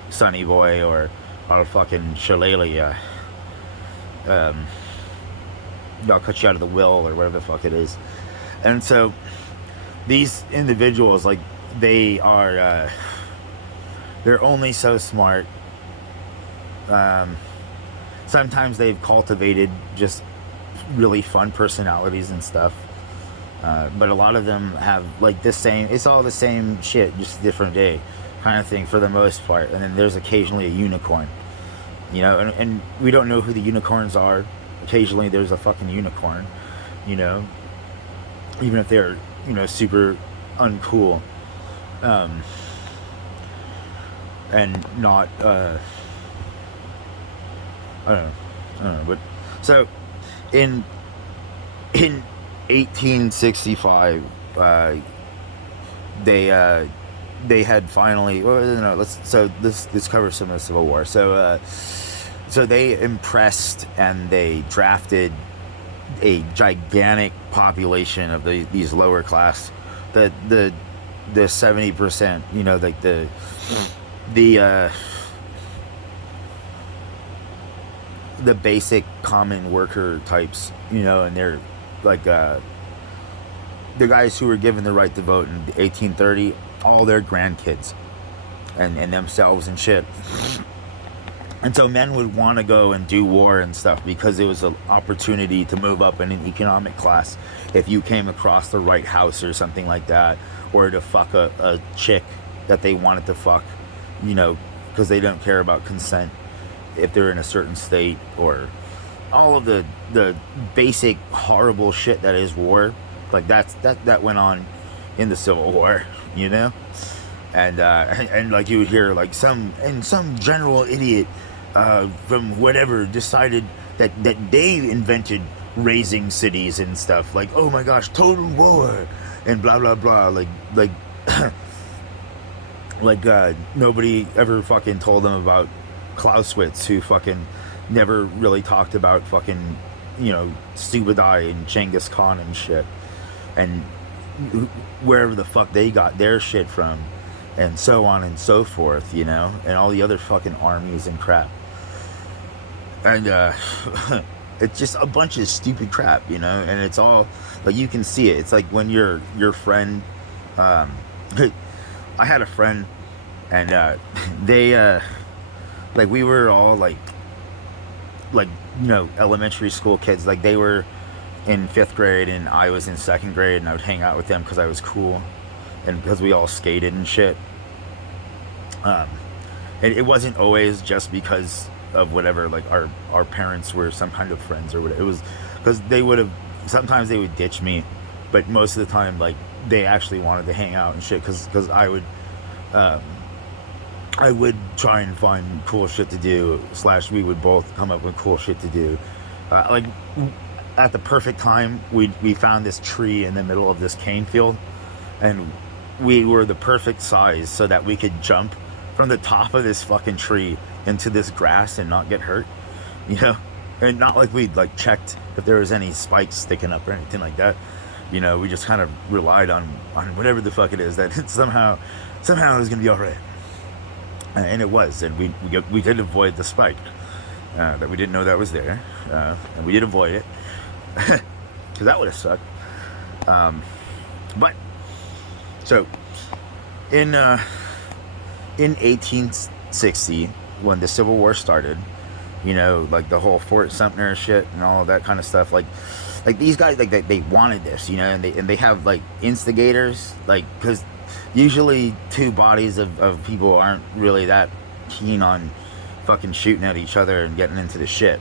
sonny boy, or I'll fucking shillelagh ya. I'll cut you out of the will, or whatever the fuck it is. And so these individuals, like, they are they're only so smart. Sometimes they've cultivated just really fun personalities and stuff, but a lot of them have, like, it's all the same shit, just a different day kind of thing for the most part. And then there's occasionally a unicorn, and we don't know who the unicorns are. Occasionally there's a fucking unicorn, even if they're, super uncool, and not, I don't know, but so in 1865, they had finally, well, no, let's cover some of the Civil War. So they impressed and they drafted a gigantic population of these lower class, the 70%, like the basic common worker types, and they're like the guys who were given the right to vote in 1830, all their grandkids and themselves and shit. And so men would want to go and do war and stuff because it was an opportunity to move up in an economic class if you came across the right house or something like that, or to fuck a chick that they wanted to fuck, you know, because they don't care about consent if they're in a certain state, or all of the basic horrible shit that is war. Like that went on in the Civil War, you know. And like you would hear like some general idiot from whatever decided that they invented raising cities and stuff, like, oh my gosh, total war and blah blah blah, like like nobody ever fucking told them about Clausewitz, who fucking never really talked about fucking, you know, Subadai and Genghis Khan and shit, and wherever the fuck they got their shit from, and so on and so forth, you know, and all the other fucking armies and crap. And it's just a bunch of stupid crap, you know, and it's all like, you can see it. It's like when your friend, I had a friend, and they like, we were all like you know, elementary school kids. Like, they were in 5th grade and I was in 2nd grade, and I would hang out with them because I was cool and because we all skated and shit. It wasn't always just because of whatever, like our parents were some kind of friends or whatever. It was because they would have, sometimes they would ditch me, but most of the time, like, they actually wanted to hang out and shit, because I would try and find cool shit to do, / we would both come up with cool shit to do. Like, at the perfect time, we found this tree in the middle of this cane field, and we were the perfect size so that we could jump from the top of this fucking tree into this grass and not get hurt, you know. And not like we'd like checked if there was any spikes sticking up or anything like that, you know. We just kind of relied on whatever the fuck it is, that somehow it was gonna be all right. And it was, and we did avoid the spike that we didn't know that was there, and we did avoid it, because that would have sucked. But so in 1860, when the Civil War started, you know, like the whole Fort Sumter shit and all of that kind of stuff, like these guys, like they wanted this, you know, and they have like instigators, like, because usually two bodies of people aren't really that keen on fucking shooting at each other and getting into the shit,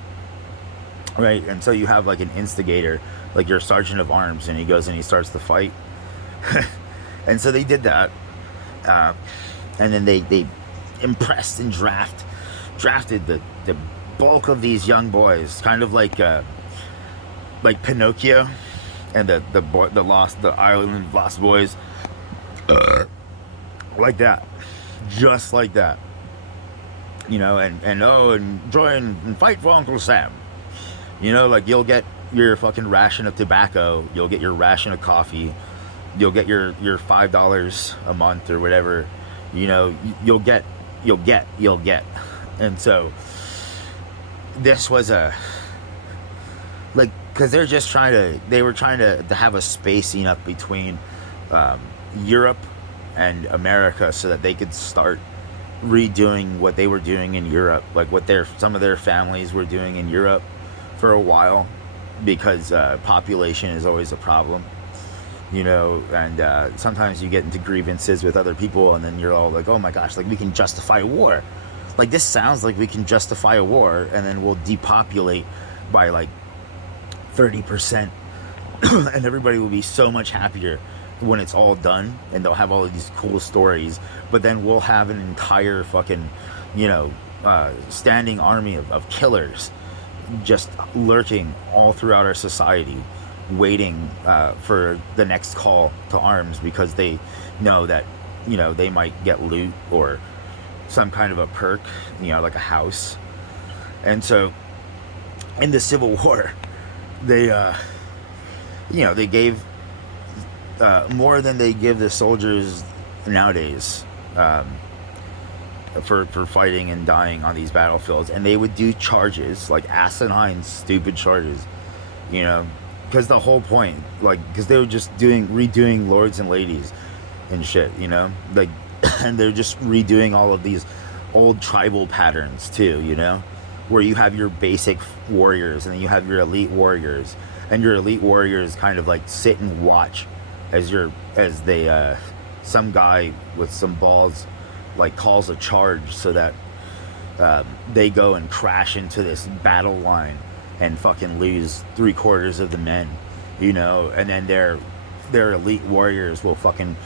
right? And so you have like an instigator, like your sergeant of arms, and he goes and he starts the fight. And so they did that, and then they impressed and drafted the bulk of these young boys, kind of like Pinocchio and the Island of Lost Boys, like that, just like that, you know. And join and fight for Uncle Sam, you know. Like, you'll get your fucking ration of tobacco, you'll get your ration of coffee, you'll get your $5 a month or whatever, you know. You'll get. And so this was because they were trying to have a spacing up between Europe and America, so that they could start redoing what they were doing in Europe, like what some of their families were doing in Europe for a while, because population is always a problem, you know. And sometimes you get into grievances with other people, and then you're all like, oh my gosh, like, we can justify war. Like, this sounds like we can justify a war, and then we'll depopulate by like 30%, and everybody will be so much happier when it's all done, and they'll have all of these cool stories. But then we'll have an entire fucking, you know, standing army of killers just lurking all throughout our society, waiting for the next call to arms, because they know that, you know, they might get loot or some kind of a perk, you know, like a house. And so in the Civil War, they you know, they gave more than they give the soldiers nowadays, for fighting and dying on these battlefields. And they would do charges, like asinine, stupid charges, you know, because the whole point, like, because they were just redoing Lords and Ladies and shit, you know, like, and they're just redoing all of these old tribal patterns too, you know, where you have your basic warriors and then you have your elite warriors, and your elite warriors kind of like sit and watch as they some guy with some balls like calls a charge so that they go and crash into this battle line and fucking lose 3/4 of the men, you know, and then their elite warriors will fucking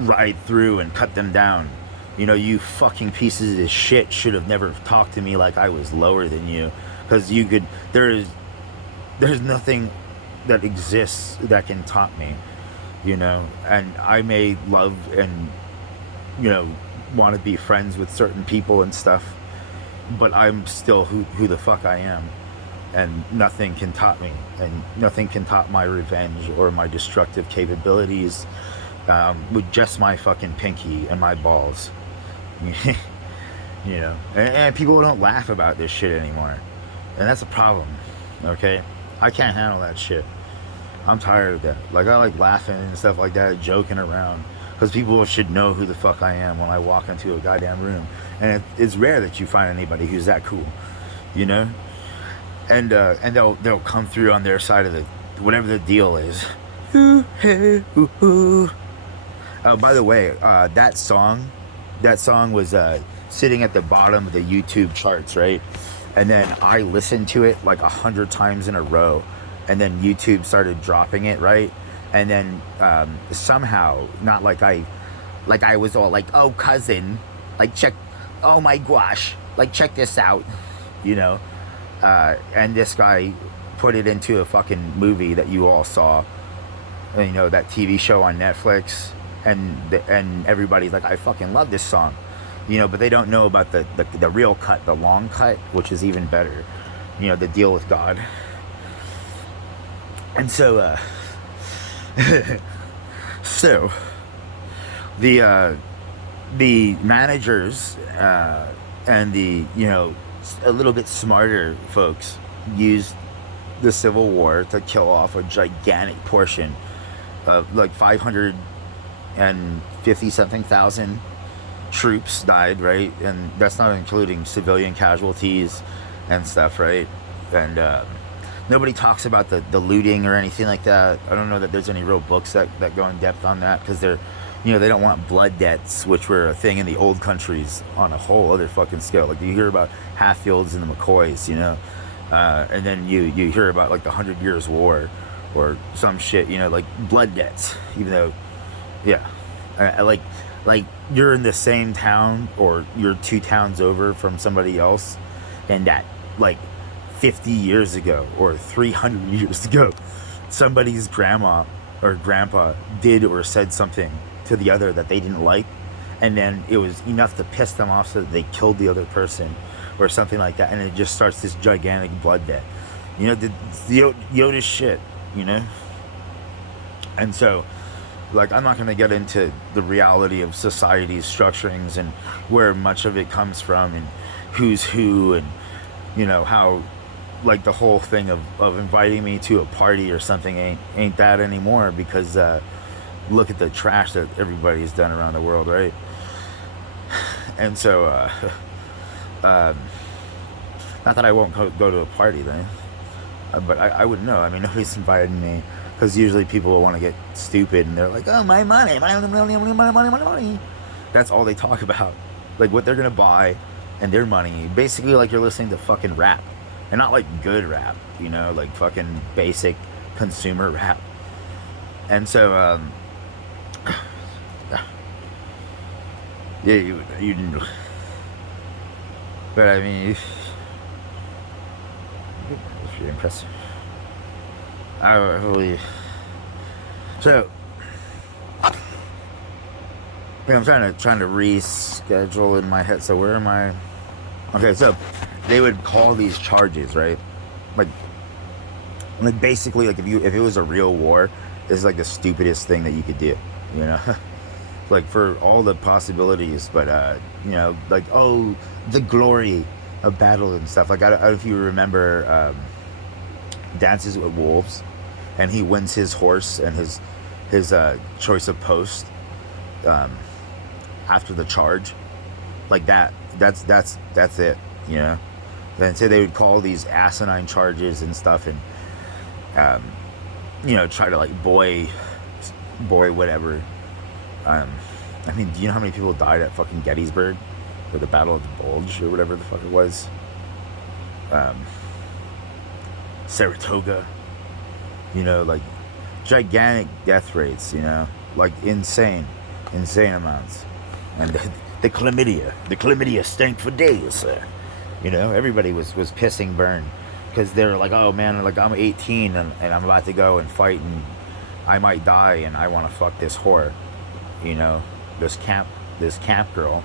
ride through and cut them down. You know, you fucking pieces of shit should have never talked to me like I was lower than you, because there's nothing that exists that can top me, you know. And I may love and, you know, want to be friends with certain people and stuff, but I'm still who the fuck I am, and nothing can top me, and nothing can top my revenge or my destructive capabilities, with just my fucking pinky and my balls. You know, and people don't laugh about this shit anymore, and that's a problem. Okay, I can't handle that shit. I'm tired of that. Like, I like laughing and stuff like that, joking around, because people should know who the fuck I am when I walk into a goddamn room, and it's rare that you find anybody who's that cool, you know. And they'll come through on their side of the whatever the deal is. Ooh, hey, ooh, ooh. By the way, that song was sitting at the bottom of the YouTube charts, right? And then I listened to it like 100 times in a row, and then YouTube started dropping it, right? And then somehow, not like I was all like, oh cousin, like check, oh my gosh, like check this out, you know. And this guy put it into a fucking movie that you all saw, you know, that TV show on Netflix, and everybody's like, I fucking love this song, you know, but they don't know about the real cut, the long cut, which is even better, you know, the deal with God. And so so the managers and the, you know, a little bit smarter folks used the Civil War to kill off a gigantic portion of, like, 550 something thousand troops died, right? And that's not including civilian casualties and stuff, right? And nobody talks about the looting or anything like that. I don't know that there's any real books that go in depth on that, because they're, you know, they don't want blood debts, which were a thing in the old countries on a whole other fucking scale. Like, you hear about Hatfields and the McCoys, you know, and then you hear about like the 100 Years' War or some shit, you know, like blood debts. Even though, yeah, like you're in the same town or you're 2 towns over from somebody else, and that, like, 50 years ago or 300 years ago, somebody's grandma or grandpa did or said something to the other that they didn't like, and then it was enough to piss them off so that they killed the other person or something like that, and it just starts this gigantic blood debt, you know, the Yoda shit, you know. And so, like, I'm not going to get into the reality of society's structurings and where much of it comes from and who's who, and, you know, how, like, the whole thing of inviting me to a party or something ain't that anymore, because look at the trash that everybody's done around the world, right? And so not that I won't go to a party then, but I wouldn't know. I mean, nobody's invited me, because usually people will want to get stupid and they're like, oh, my money, my money. That's all they talk about, like what they're gonna buy and their money. Basically, like, you're listening to fucking rap, and not like good rap, you know, like fucking basic consumer rap. And so yeah, you didn't, but I mean, if you're impressed, I really. So, I'm trying to reschedule in my head. So where am I? Okay, so they would call these charges, right? Like basically, like, if it was a real war, it's like the stupidest thing that you could do, you know. Like, for all the possibilities, but you know, like, oh, the glory of battle and stuff. Like, I don't know if you remember Dances with Wolves, and he wins his horse and his choice of post after the charge, like that That's it, you know. And so they would call these asinine charges and stuff, and um, try to like boy whatever. Um, I mean, do you know how many people died at fucking Gettysburg, or the Battle of the Bulge, or whatever the fuck it was? Um, Saratoga, like gigantic death rates, like insane amounts. And the chlamydia stank for days. Everybody was pissing burn because they were like, oh man, like I'm 18 and I'm about to go and fight and I might die and I want to fuck this whore, this camp girl,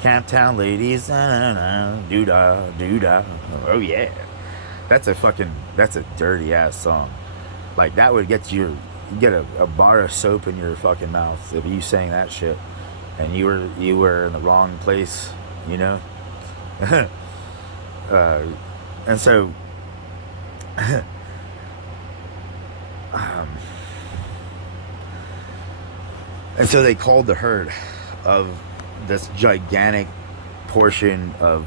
Camp Town ladies, doo-dah, doo-dah. Oh yeah, that's a dirty ass song. Like that would get a bar of soap in your fucking mouth if you sang that shit, and you were in the wrong place, and so, and so they called the herd of this gigantic portion of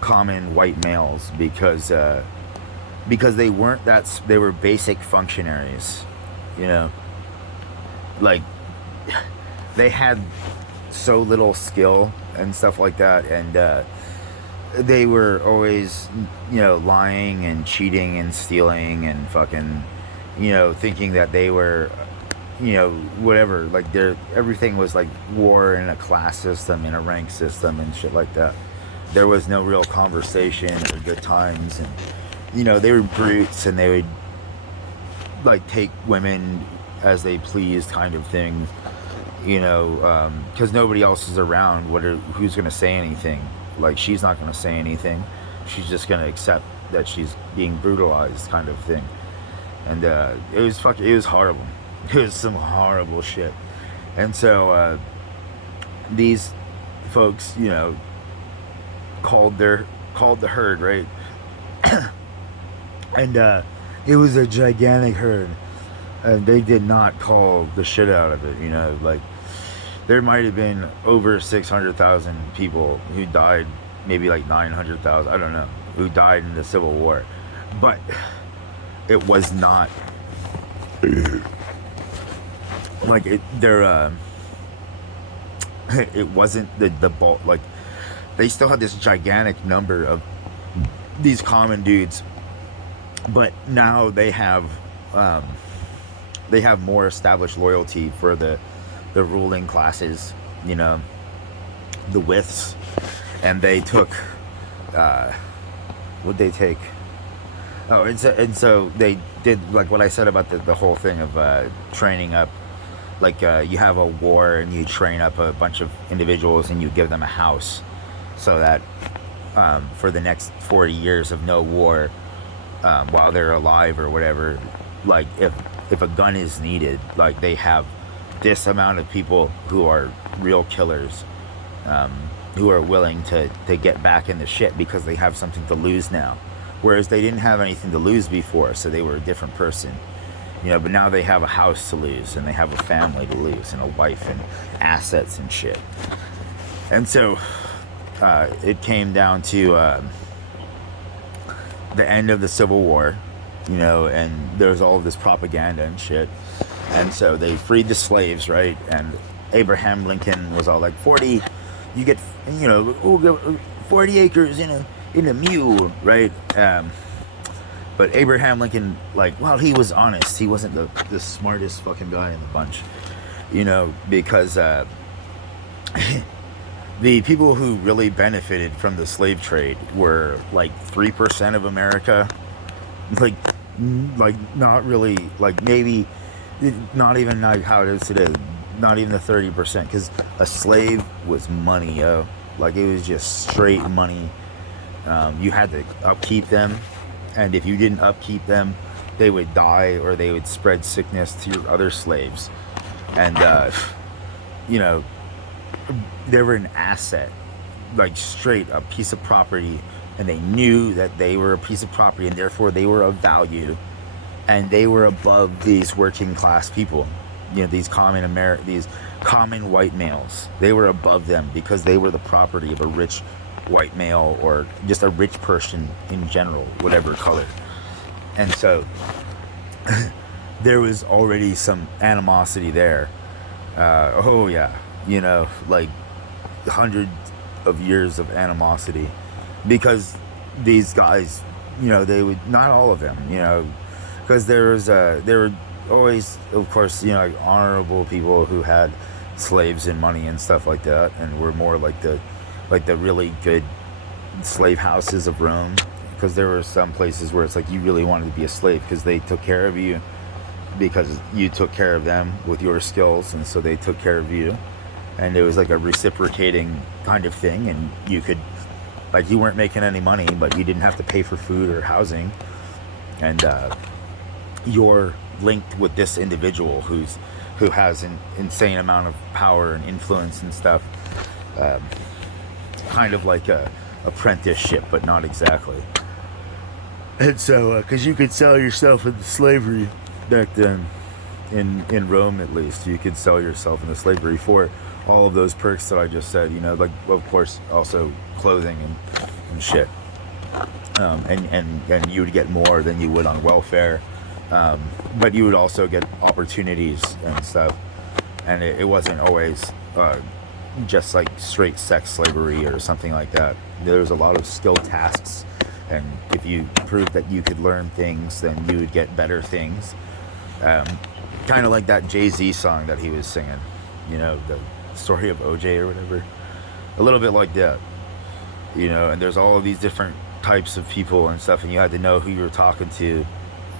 common white males because they weren't they were basic functionaries, like they had so little skill and stuff like that, and they were always lying and cheating and stealing and fucking thinking that they were whatever, like everything was like war in a class system, in a rank system and shit like that. There was no real conversation or good times, and they were brutes, and they would like take women as they pleased, kind of thing, because nobody else is around. Who's gonna say anything? Like, she's not gonna say anything. She's just gonna accept that she's being brutalized, kind of thing. And it was horrible. It was some horrible shit. And so these folks, called the herd, right? And it was a gigantic herd, and they did not call the shit out of it. Like there might have been over 600,000 people who died, maybe like 900,000, I don't know, who died in the Civil War, but it was not like it wasn't the bulk. Like they still had this gigantic number of these common dudes, but now they have more established loyalty for the ruling classes, the withs, and they took what'd they take? Oh, and so they did like what I said about the whole thing of training up. Like you have a war and you train up a bunch of individuals and you give them a house, so that for the next 40 years of no war, while they're alive or whatever, like if a gun is needed, like they have this amount of people who are real killers, who are willing to get back in the shit because they have something to lose now, whereas they didn't have anything to lose before, so they were a different person. But now they have a house to lose, and they have a family to lose, and a wife, and assets and shit. And so it came down to the end of the Civil War, and there's all of this propaganda and shit. And so they freed the slaves, right? And Abraham Lincoln was all like, 40, you get, 40 acres in a mule, right? But Abraham Lincoln, like, well, he was honest. He wasn't the smartest fucking guy in the bunch, because the people who really benefited from the slave trade were like 3% of America, like not really, like maybe not even like how it is today, not even the 30%, because a slave was money, yo. Like it was just straight money. You had to upkeep them. And if you didn't upkeep them, they would die or they would spread sickness to your other slaves. And, they were an asset, like straight a piece of property. And they knew that they were a piece of property and therefore they were of value. And they were above these working class people, these common white males. They were above them because they were the property of a rich white male or just a rich person in general, whatever color. And so there was already some animosity there. Oh yeah, like hundreds of years of animosity, because these guys, they would, not all of them, because there were always, of course, like honorable people who had slaves and money and stuff like that, and were more like the really good slave houses of Rome, because there were some places where it's like you really wanted to be a slave because they took care of you, because you took care of them with your skills, and so they took care of you, and it was like a reciprocating kind of thing. And you could, like, you weren't making any money, but you didn't have to pay for food or housing, and you're linked with this individual who has an insane amount of power and influence and stuff, kind of like a apprenticeship, but not exactly. And so, because you could sell yourself into slavery back then, in Rome at least, you could sell yourself into slavery for all of those perks that I just said. Like, of course, also clothing and shit. And you would get more than you would on welfare, but you would also get opportunities and stuff. And it wasn't always just like straight sex slavery or something like that. There was a lot of skill tasks, and if you proved that you could learn things, then you would get better things. Kind of like that Jay-Z song that he was singing, the story of OJ or whatever. A little bit like that, and there's all of these different types of people and stuff, and you had to know who you were talking to,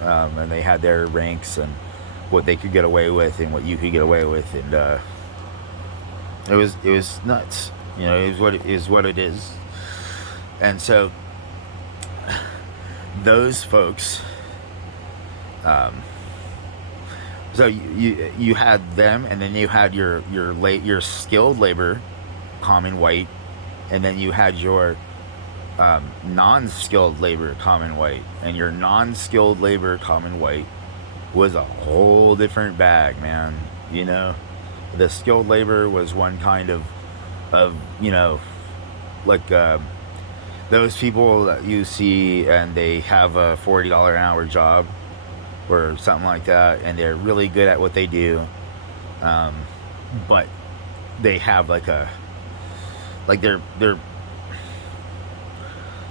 and they had their ranks and what they could get away with and what you could get away with, and it was nuts. It is what it is. And so those folks, so you had them, and then you had your skilled labor, common white, and then you had your non-skilled labor, common white, and your non-skilled labor, common white, was a whole different bag, man. The skilled labor was one kind of like those people that you see and they have a $40 an hour job or something like that, and they're really good at what they do, but they have they're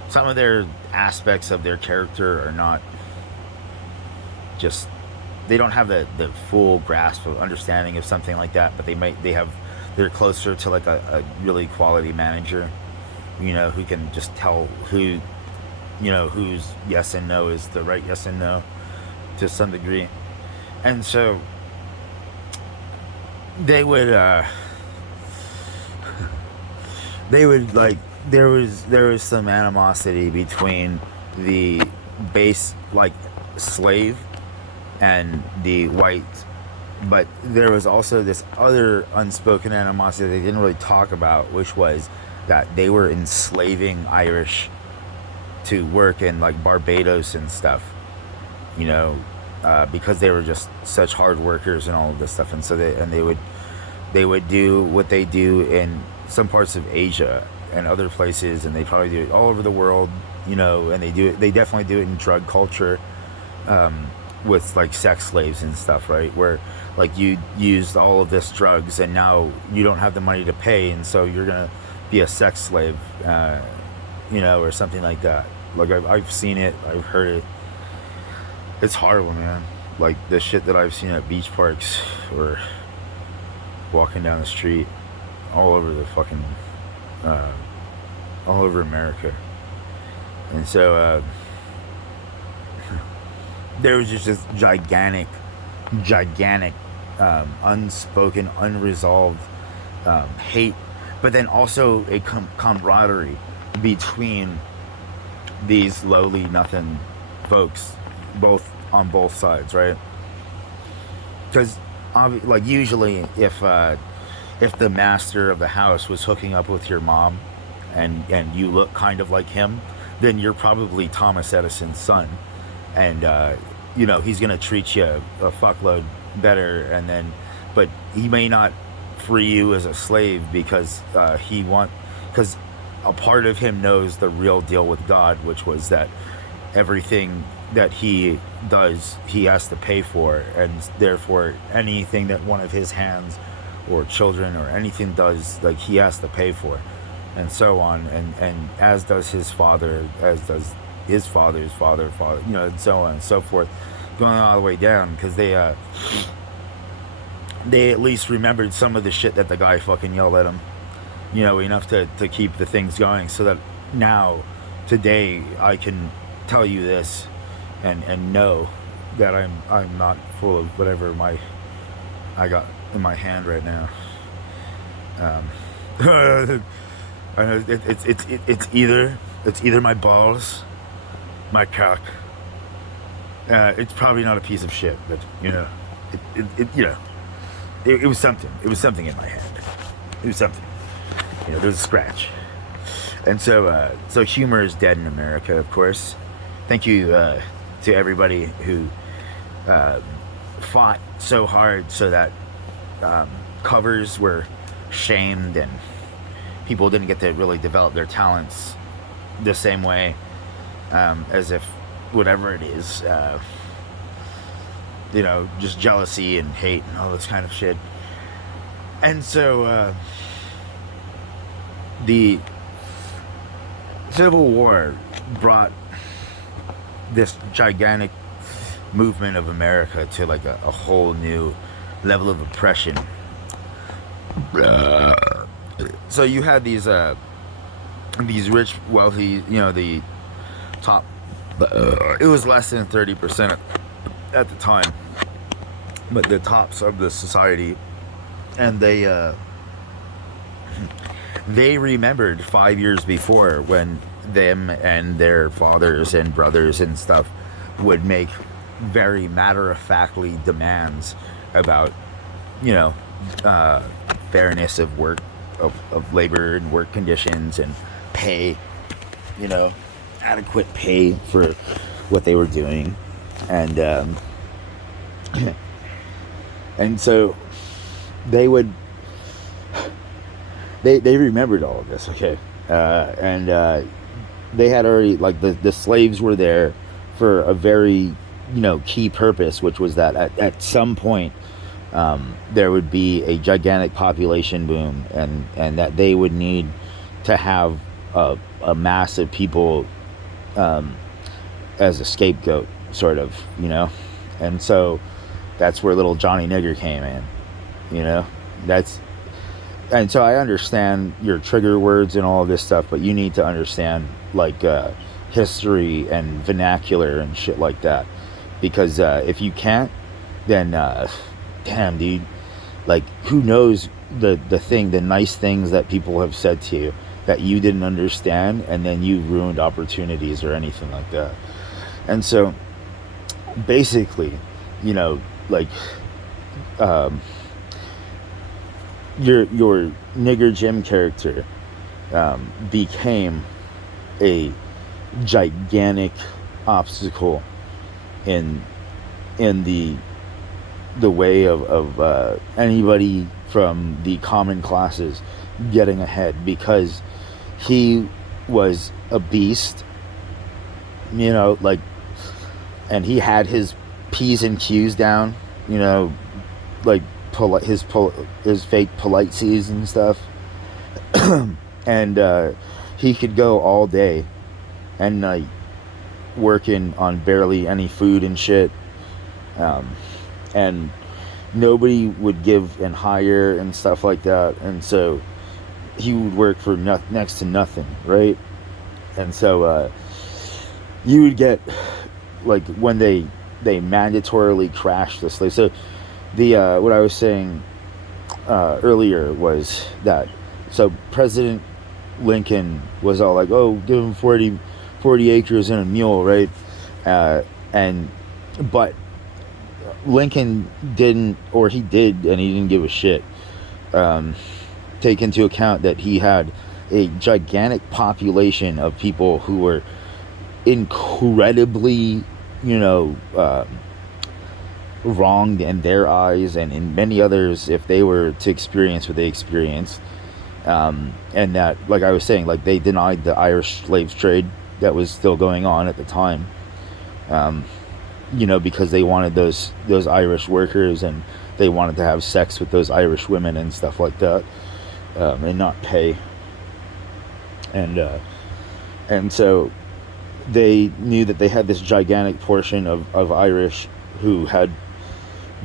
some of their aspects of their character are not just, they don't have the full grasp of understanding of something like that, but they're closer to like a really quality manager, who can just tell whose yes and no is the right yes and no to some degree. And so they would like, there was some animosity between the base, like, slave and the white, but there was also this other unspoken animosity they didn't really talk about, which was that they were enslaving Irish to work in like Barbados and stuff, because they were just such hard workers and all of this stuff. And so they would do what they do in some parts of Asia and other places, and they probably do it all over the world, and they definitely do it in drug culture, with like sex slaves and stuff, right? Where like you used all of this drugs and now you don't have the money to pay, and so you're gonna be a sex slave, or something like that. Like I've seen it, I've heard it. It's horrible, man. Like the shit that I've seen at beach parks or walking down the street, all over the fucking, all over America. And so there was just this gigantic, unspoken, unresolved hate, but then also a camaraderie between these lowly nothing folks, on both sides, right? Because like usually if the master of the house was hooking up with your mom and you look kind of like him, then you're probably Thomas Edison's son, and he's gonna treat you a fuckload better, but he may not free you as a slave because a part of him knows the real deal with God, which was that everything that he does, he has to pay for, and therefore anything that one of his hands or children or anything does, like he has to pay for, and so on, and as does his father, as does his father's father, and so on and so forth, going all the way down, because they at least remembered some of the shit that the guy fucking yelled at him, enough to keep the things going, so that now, today, I can tell you this and know that I'm not full of whatever I got in my hand right now. I know it's either my balls, my cock. It's probably not a piece of shit, but it was something. It was something in my hand. It was something. There was a scratch. And so humor is dead in America, of course. Thank you to everybody who fought so hard so that covers were shamed and people didn't get to really develop their talents the same way, as if whatever it is, just jealousy and hate and all this kind of shit. And so the Civil War brought this gigantic movement of America to like a whole new level of oppression. So you had these rich, wealthy, the top. It was less than 30% at the time, but the tops of the society, and they remembered 5 years before when them and their fathers and brothers and stuff would make very matter-of-factly demands about, fairness of work, of labor and work conditions and pay, adequate pay for what they were doing. And and so they remembered all of this, okay? And they had already, like, the slaves were there for a very, key purpose, which was that at some point there would be a gigantic population boom, and that they would need to have a mass of people as a scapegoat, sort of, and so that's where little Johnny Nigger came in, and so I understand your trigger words and all of this stuff, but you need to understand, like, history and vernacular and shit like that, because if you can't, then damn, dude, like, who knows the nice things that people have said to you that you didn't understand, and then you ruined opportunities or anything like that. And so basically, like, your Nigger Jim character became a gigantic obstacle in the way of anybody from the common classes getting ahead, because he was a beast, like, and he had his P's and Q's down, like his fake polite C's and stuff. And he could go all day and night working on barely any food and shit, and nobody would give and hire and stuff like that, and so he would work for next to nothing, right? And so you would get, like, when they mandatorily crashed the slave. So the what I was saying earlier was that, so President Lincoln was all like, oh, give him 40 acres and a mule, right? But Lincoln didn't, or he did, and he didn't give a shit, take into account that he had a gigantic population of people who were incredibly, wronged in their eyes, and in many others, if they were to experience what they experienced, And that, like I was saying, like they denied the Irish slave trade that was still going on at the time, um, because they wanted those Irish workers, and they wanted to have sex with those Irish women and stuff like that, and not pay. And so they knew that they had this gigantic portion of Irish who had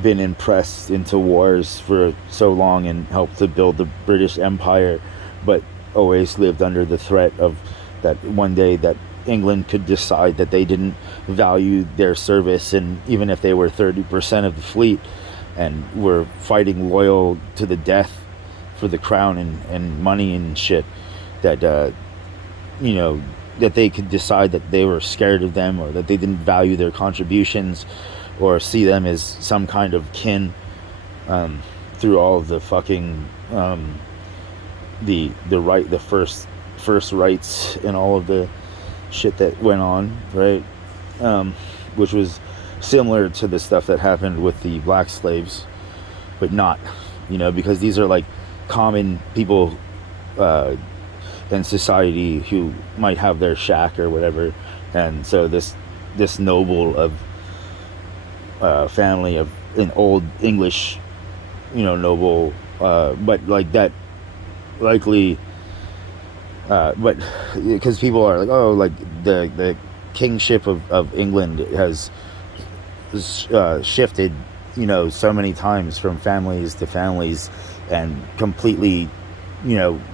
been impressed into wars for so long and helped to build the British Empire, but always lived under the threat of that one day that England could decide that they didn't value their service, and even if they were 30% of the fleet and were fighting loyal to the death for the crown and money and shit, that that they could decide that they were scared of them, or that they didn't value their contributions, or see them as some kind of kin, through all of the fucking the first rights and all of the shit that went on, right? Which was similar to the stuff that happened with the black slaves, but not, because these are like common people in society who might have their shack or whatever, and so this noble of family of an old English, noble, but like that likely, but because people are like, oh, like the kingship of England has shifted, so many times from families to families, and completely,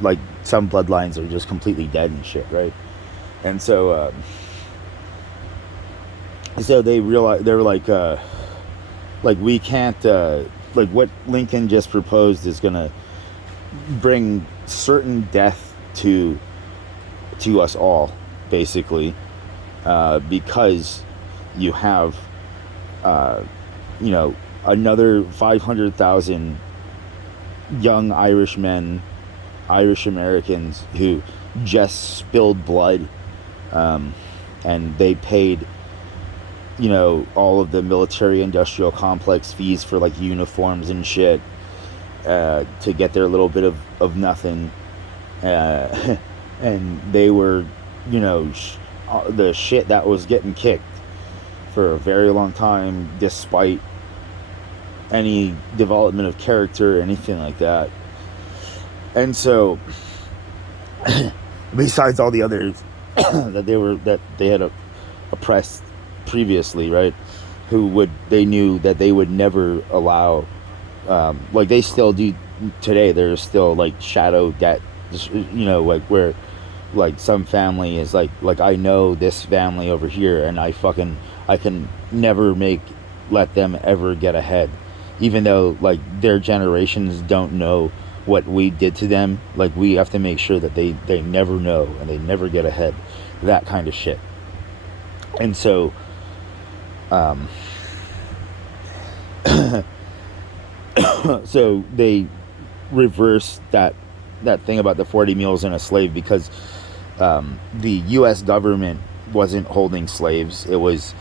like some bloodlines are just completely dead and shit, right? And so they realized, they were like we can't, like what Lincoln just proposed is gonna bring certain death to us all, basically, because you have another 500,000 young Irish men, Irish Americans, who just spilled blood, and they paid all of the military industrial complex fees for like uniforms and shit, to get their little bit of nothing, and they were the shit that was getting kicked for a very long time, despite any development of character or anything like that. And so besides all the others that they had oppressed previously, right, they knew that they would never allow, like they still do today. There's still like shadow debt, like where like some family is like I know this family over here, and I can never let them ever get ahead, even though like their generations don't know what we did to them. Like we have to make sure that they never know and they never get ahead, that kind of shit. And so so they reversed that thing about the 40 meals and a slave, because the U.S. government wasn't holding slaves. It was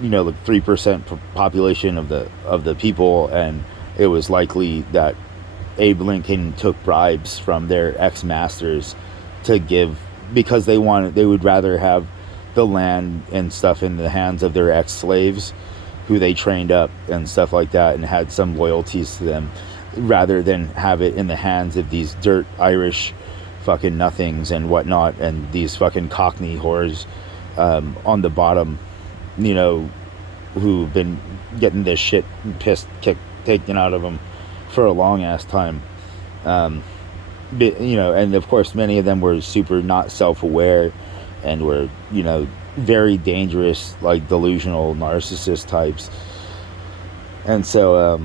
like 3% population of the people, and it was likely that Abe Lincoln took bribes from their ex-masters to give, because they would rather have the land and stuff in the hands of their ex-slaves who they trained up and stuff like that and had some loyalties to them, rather than have it in the hands of these dirt Irish fucking nothings and whatnot, and these fucking Cockney whores on the bottom, who've been getting this shit taken out of them for a long ass time. And of course many of them were super not self-aware and were very dangerous, like delusional narcissist types. And so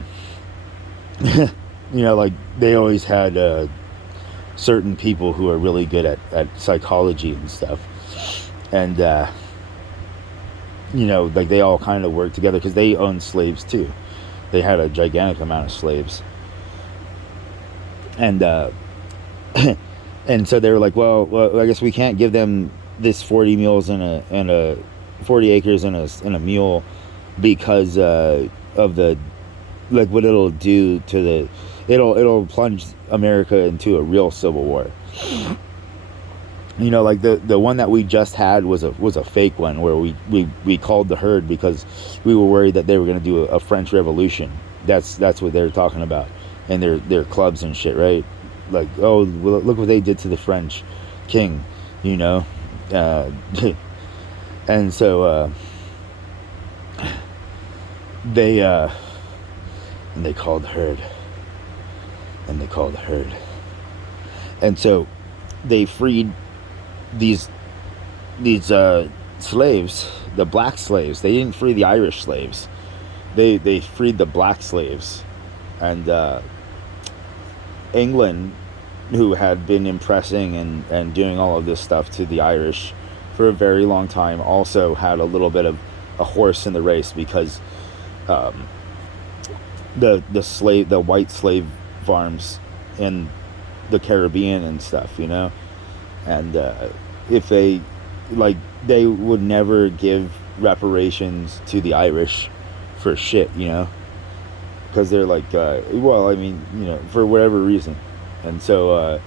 like they always had certain people who are really good at psychology and stuff, and like they all kind of work together, because they owned slaves too. They had a gigantic amount of slaves, and and so they were like, well, I guess we can't give them this 40 mules and a 40 acres and a mule, because of the, like, what it'll do to it'll plunge America into a real civil war. Like the one that we just had was a fake one where we called the herd because we were worried that they were going to do a French Revolution. That's what they're talking about, and their clubs and shit, right? Like, oh, well, look what they did to the French king, and so they called the herd, and so they freed these slaves, the black slaves. They didn't free the Irish slaves. They freed the black slaves, and England, who had been impressing and doing all of this stuff to the Irish for a very long time, also had a little bit of a horse in the race because the white slave farms in the Caribbean and stuff, and if they would never give reparations to the Irish for shit, because they're like, for whatever reason. And so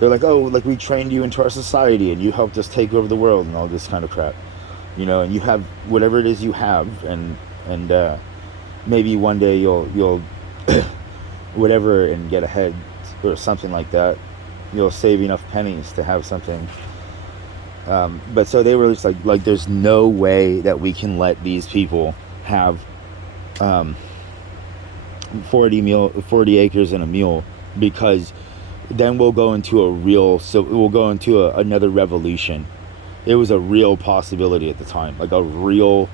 they're like, oh, like, we trained you into our society and you helped us take over the world and all this kind of crap, and you have whatever it is you have, and maybe one day you'll whatever and get ahead or something like that. You'll save enough pennies to have something. But so they were just like there's no way that we can let these people have 40 acres and a mule, because then we'll go into another revolution. It was a real possibility at the time, like a real,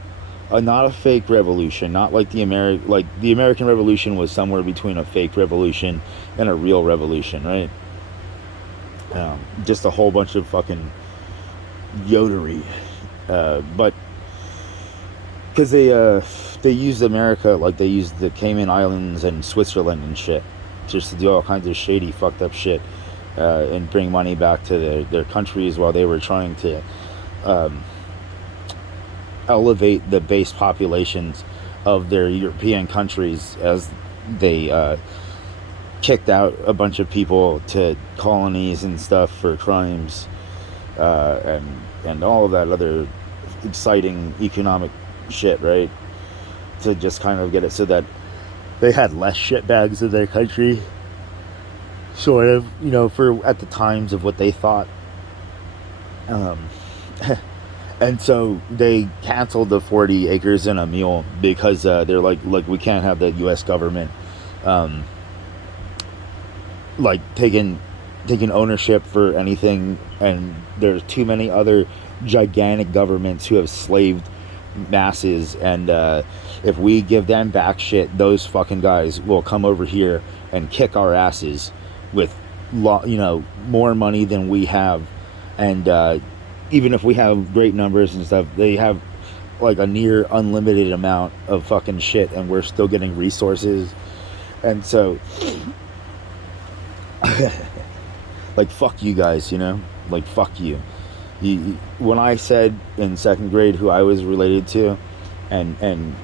not a fake revolution, not like the American Revolution was somewhere between a fake revolution and a real revolution, right? Just a whole bunch of fucking yodery, but because they used America like they used the Cayman Islands and Switzerland and shit, just to do all kinds of shady, fucked up shit, and bring money back to their countries while they were trying to elevate the base populations of their European countries as they kicked out a bunch of people to colonies and stuff for crimes, and all of that other exciting economic shit, right? To just kind of get it so that they had less shitbags in their country, sort of, for at the times of what they thought. And so they canceled the 40 acres and a mule because they're like, look, we can't have the U.S. government taking ownership for anything, and there's too many other gigantic governments who have slaved masses, and if we give them back shit, those fucking guys will come over here and kick our asses with more money than we have, and even if we have great numbers and stuff, they have like a near unlimited amount of fucking shit, and we're still getting resources. And so like, fuck you guys, like, fuck you. When I said in second grade who I was related to, and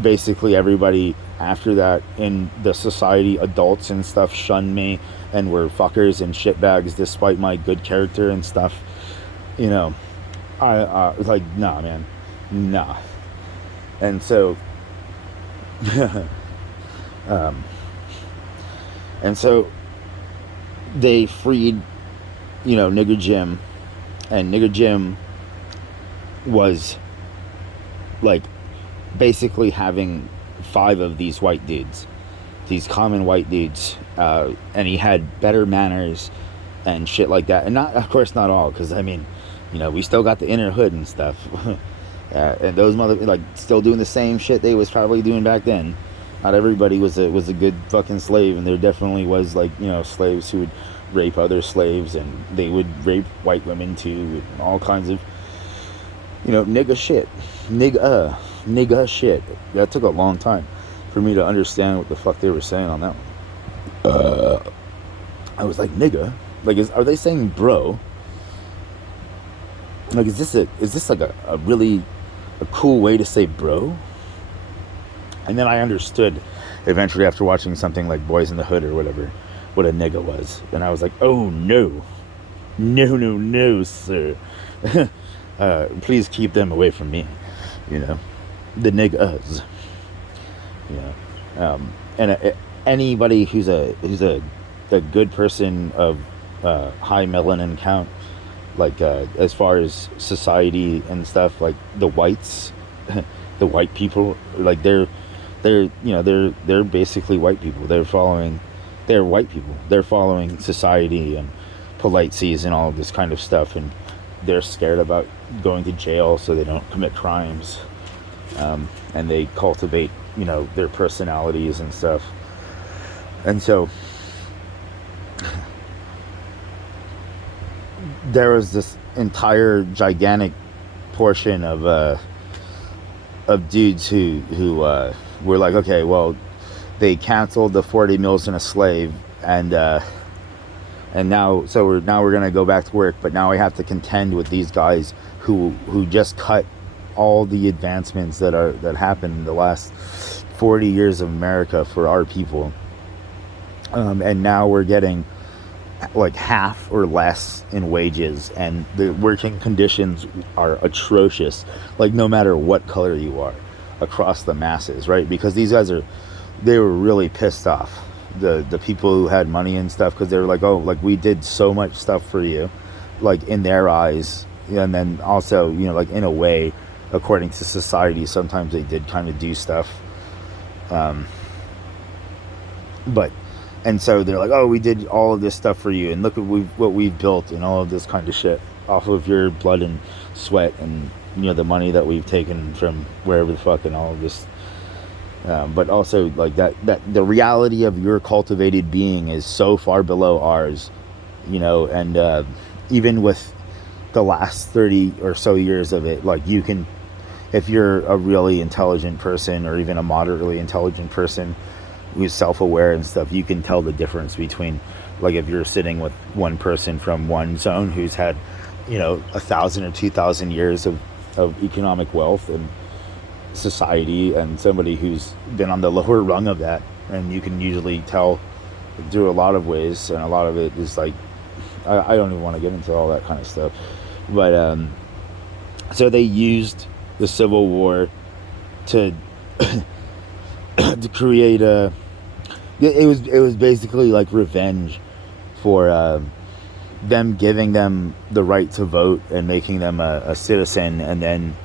basically everybody after that in the society, adults and stuff, shunned me and were fuckers and shitbags despite my good character and stuff, I was like, nah, man, nah. And so and so they freed Nigger Jim, and Nigger Jim was like basically having 5 of these white dudes, these common white dudes, and he had better manners and shit like that. And not, of course, not all, because I mean, we still got the inner hood and stuff, and those still doing the same shit they was probably doing back then. Not everybody was a good fucking slave, and there definitely was slaves who would rape other slaves, and they would rape white women too, and all kinds of nigga shit, nigga shit. That took a long time for me to understand what the fuck they were saying on that one. I was like, nigga, like, are they saying bro? Like, is this like a really a cool way to say bro? And then I understood eventually after watching something like Boys in the Hood or whatever, what a nigga was. And I was like, oh no. No, no, no, sir. Please keep them away from me. You know, the niggas. You know, and anybody who's a good person of high melanin count, like as far as society and stuff, like the whites, the white people, like they're basically white people. They're white people. They're following society and policies and all of this kind of stuff, and they're scared about going to jail so they don't commit crimes, and they cultivate, their personalities and stuff. And so there was this entire gigantic portion of dudes who were like, okay, well, they canceled the 40 Meals and a Slave, and now we're gonna go back to work, but now I have to contend with these guys who just cut all the advancements that happened in the last 40 years of America for our people, and now we're getting like half or less in wages, and the working conditions are atrocious, like no matter what color you are, across the masses, right? Because these guys they were really pissed off, the people who had money and stuff, because they were like, oh, like we did so much stuff for you, like in their eyes. And then also, like in a way, according to society, sometimes they did kind of do stuff, and so they're like, oh, we did all of this stuff for you, and look at what we've built, and all of this kind of shit off of your blood and sweat, and the money that we've taken from wherever the fuck, and all of this. But also, like that the reality of your cultivated being is so far below ours, and even with the last 30 or so years of it, like you can, if you're a really intelligent person, or even a moderately intelligent person who's self-aware and stuff, you can tell the difference between, like, if you're sitting with one person from one zone who's had 1,000 or 2,000 years of economic wealth and society, and somebody who's been on the lower rung of that. And you can usually tell through a lot of ways, and a lot of it is like, I don't even want to get into all that kind of stuff, but so they used the Civil War to to create it was basically like revenge for them giving them the right to vote and making them a citizen, and then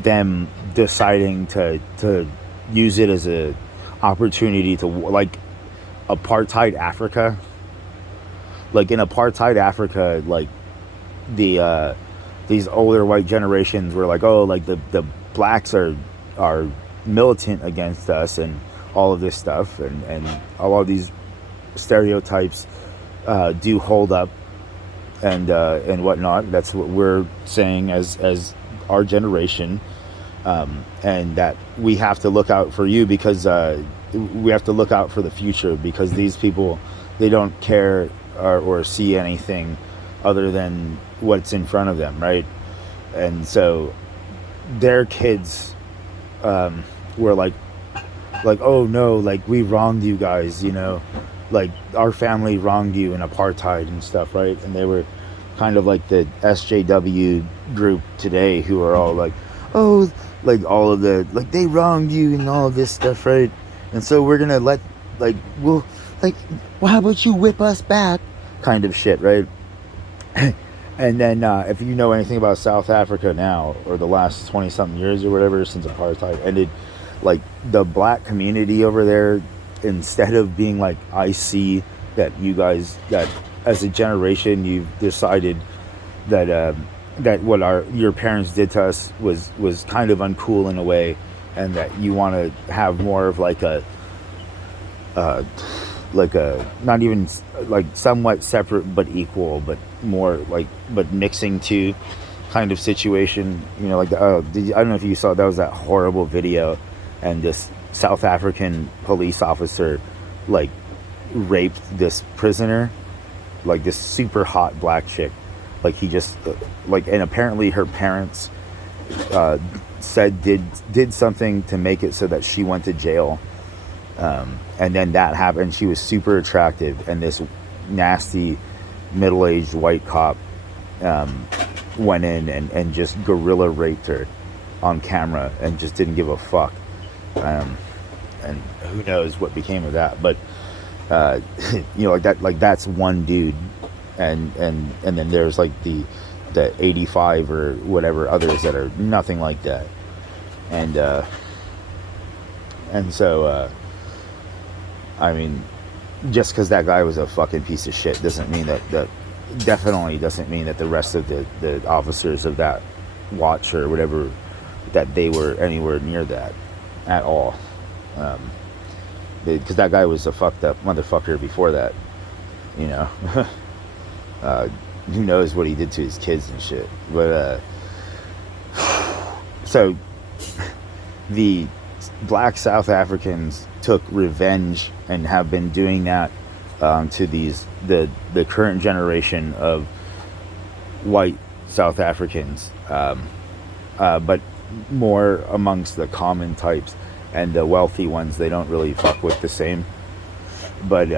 them deciding to use it as a opportunity to, like, apartheid Africa. Like in apartheid Africa, like these older white generations were like, oh, like the blacks are militant against us and all of this stuff, and a lot of these stereotypes do hold up, and whatnot. That's what we're saying as our generation, and that we have to look out for you, because we have to look out for the future, because these people, they don't care or see anything other than what's in front of them, right? And so their kids were like, oh no, like we wronged you guys, like our family wronged you in apartheid and stuff, right? And they were kind of like the SJW group today, who are all like, oh, like all of the, like, they wronged you and all of this stuff, right? And so we're gonna well, how about you whip us back, kind of shit, right? And then if you know anything about South Africa now, or the last 20 something years or whatever since apartheid ended, like the black community over there, instead of being like, I see that you guys, that as a generation you've decided that that what your parents did to us was kind of uncool in a way, and that you want to have more of like a not even like somewhat separate but equal, but more like, but mixing two kind of situation, like I don't know if you saw, that was that horrible video, and this South African police officer like raped this prisoner, like this super hot black chick, like he just like, and apparently her parents said did something to make it so that she went to jail, And then that happened. She was super attractive, and this nasty middle-aged white cop went in and just guerrilla raped her on camera and just didn't give a fuck. And who knows what became of that, but like that's one dude, and then there's like the 85 or whatever others that are nothing like that, and so I mean, just because that guy was a fucking piece of shit doesn't mean that definitely doesn't mean that the rest of the officers of that watch or whatever, that they were anywhere near that at all. Because that guy was a fucked up motherfucker before that, you know. Who knows what he did to his kids and shit. But so the black South Africans took revenge and have been doing that to the current generation of white South Africans, but more amongst the common types, and the wealthy ones they don't really fuck with the same. But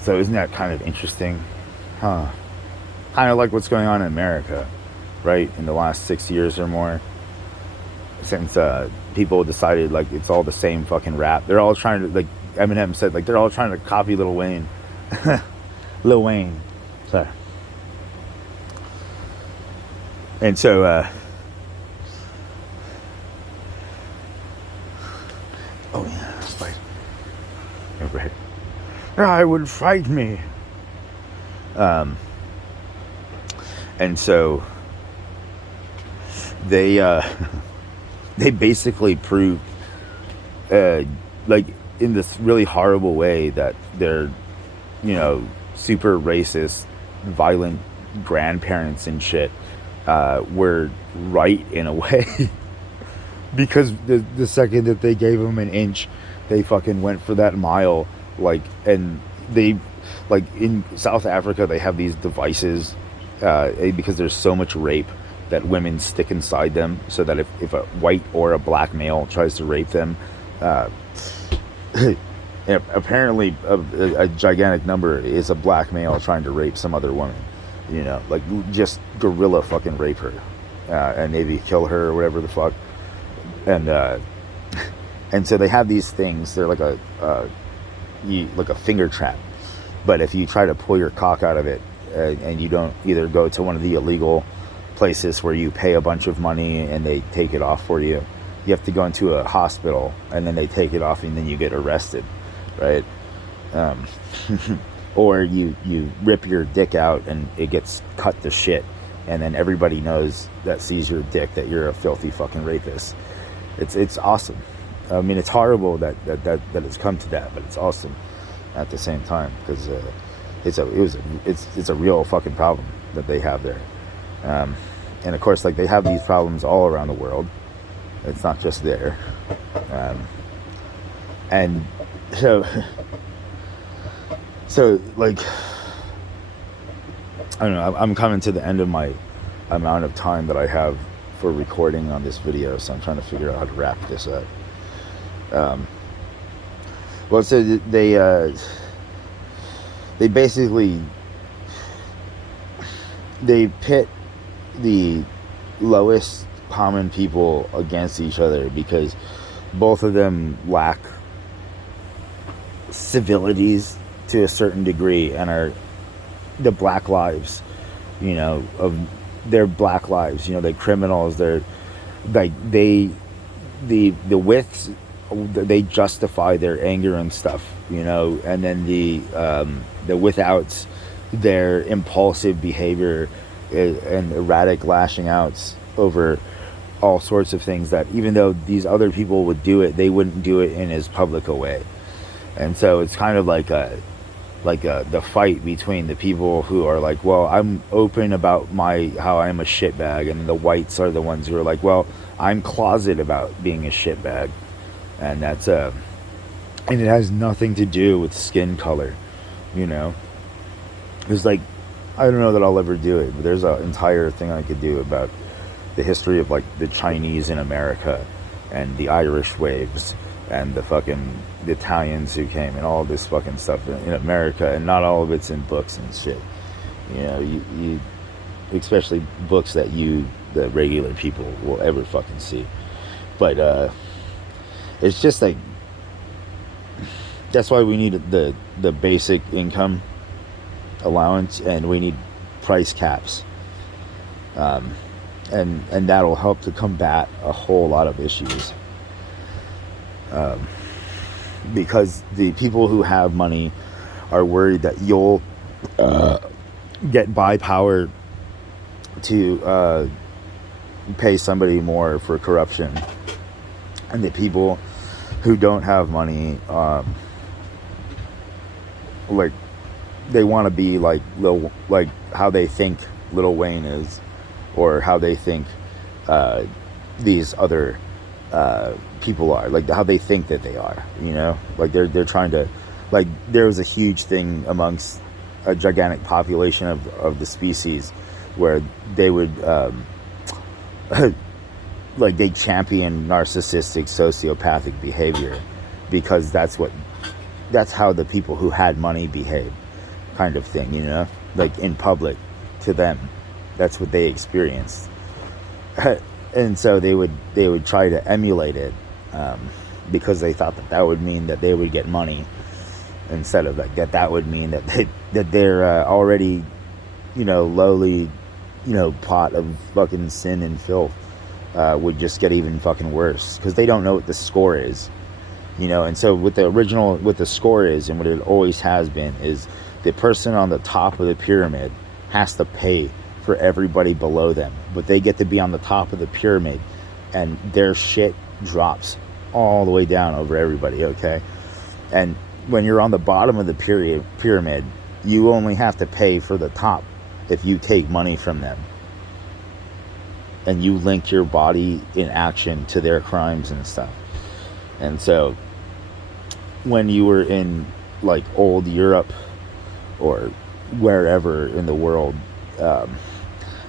so isn't that kind of interesting? Kind of like what's going on in America, right? In the last 6 years or more, since people decided like it's all the same fucking rap. They're all trying to, like Eminem said, like they're all trying to copy Lil Wayne. Lil Wayne. Sorry. And so oh yeah, fight. Right. I would fight me. And so they they basically proved like in this really horrible way that they're, you know, super racist, violent grandparents and shit were right in a way. Because the second that they gave them an inch, they fucking went for that mile. Like, and they, like in South Africa, they have these devices because there's so much rape that women stick inside them, so that if a white or a black male tries to rape them, apparently a gigantic number is a black male trying to rape some other woman, you know, like just guerrilla fucking rape her, and maybe kill her or whatever the fuck. And so they have these things. They're like a finger trap, but if you try to pull your cock out of it, and you don't either go to one of the illegal places where you pay a bunch of money and they take it off for you, you have to go into a hospital and then they take it off and then you get arrested, right? Or you rip your dick out and it gets cut to shit, and then everybody knows that sees your dick that you're a filthy fucking rapist. It's awesome. I mean, it's horrible that it's come to that, but it's awesome at the same time, because it's a real fucking problem that they have there. And of course, like, they have these problems all around the world. It's not just there. And so like, I don't know, I'm coming to the end of my amount of time that I have for recording on this video, so I'm trying to figure out how to wrap this up. Well, so they basically, they pit the lowest common people against each other because both of them lack civilities to a certain degree, and are the black lives, you know, of their black lives, you know, they're criminals, they're like, the widths, they justify their anger and stuff, you know, and then the withouts, their impulsive behavior and erratic lashing outs over all sorts of things that, even though these other people would do it, they wouldn't do it in as public a way. And so it's kind of like the fight between the people who are like, well, I'm open about how I'm a shitbag, and the whites are the ones who are like, well, I'm closet about being a shitbag. And that's and it has nothing to do with skin color, you know. It's like, I don't know that I'll ever do it, but there's an entire thing I could do about the history of like the Chinese in America and the Irish waves and the Italians who came, and all this fucking stuff in America, and not all of it's in books and shit. You know, you especially books that the regular people will ever fucking see. But it's just like, that's why we need the basic income allowance, and we need price caps, and that'll help to combat a whole lot of issues, because the people who have money are worried that you'll get buy power to pay somebody more for corruption, and the people who don't have money, like, they want to be like how they think Lil Wayne is, or how they think these other people are, like how they think that they are, you know, like they're trying to, like, there was a huge thing amongst a gigantic population of the species where they would like, they champion narcissistic sociopathic behavior, because that's how the people who had money behaved, kind of thing, you know, like in public, to them, that's what they experienced. And so they would try to emulate it, because they thought that would mean that they would get money, instead of like that would mean that they're already, you know, lowly, you know, pot of fucking sin and filth would just get even fucking worse, because they don't know what the score is, you know. And so what the score is, and what it always has been, is the person on the top of the pyramid has to pay for everybody below them, but they get to be on the top of the pyramid, and their shit drops all the way down over everybody, okay? And when you're on the bottom of the pyramid, you only have to pay for the top if you take money from them, and you link your body in action to their crimes and stuff. And so when you were in like old Europe or wherever in the world,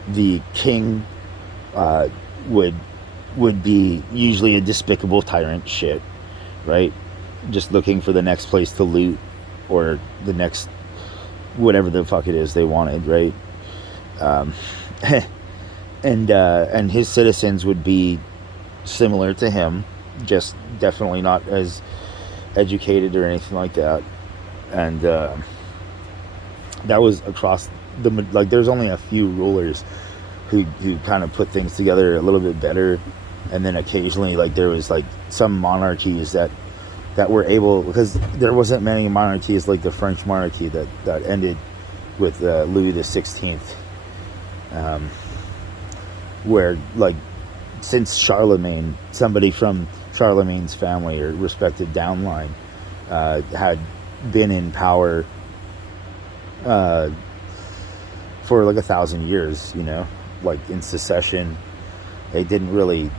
the king would be usually a despicable tyrant shit, right? Just looking for the next place to loot, or the next whatever the fuck it is they wanted, right? And his citizens would be similar to him, just definitely not as educated or anything like that. And that was across the, like, there's only a few rulers who kind of put things together a little bit better, and then occasionally, like, there was like some monarchies that were able, because there wasn't many monarchies like the French monarchy that ended with Louis the 16th, where, like, since Charlemagne, somebody from Charlemagne's family or respected downline had been in power for like 1,000 years, you know, like in succession. They didn't really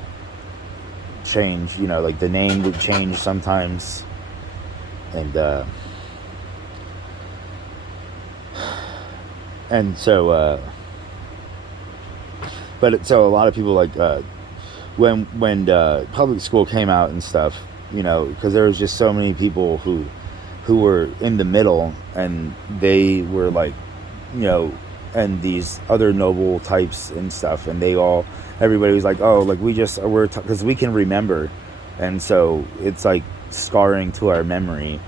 change, you know, like the name would change sometimes, and so so a lot of people, like, when public school came out and stuff, you know, because there was just so many people who were in the middle, and they were like, you know, and these other noble types and stuff, and everybody was like, oh, like, we're because we can remember, and so it's like scarring to our memory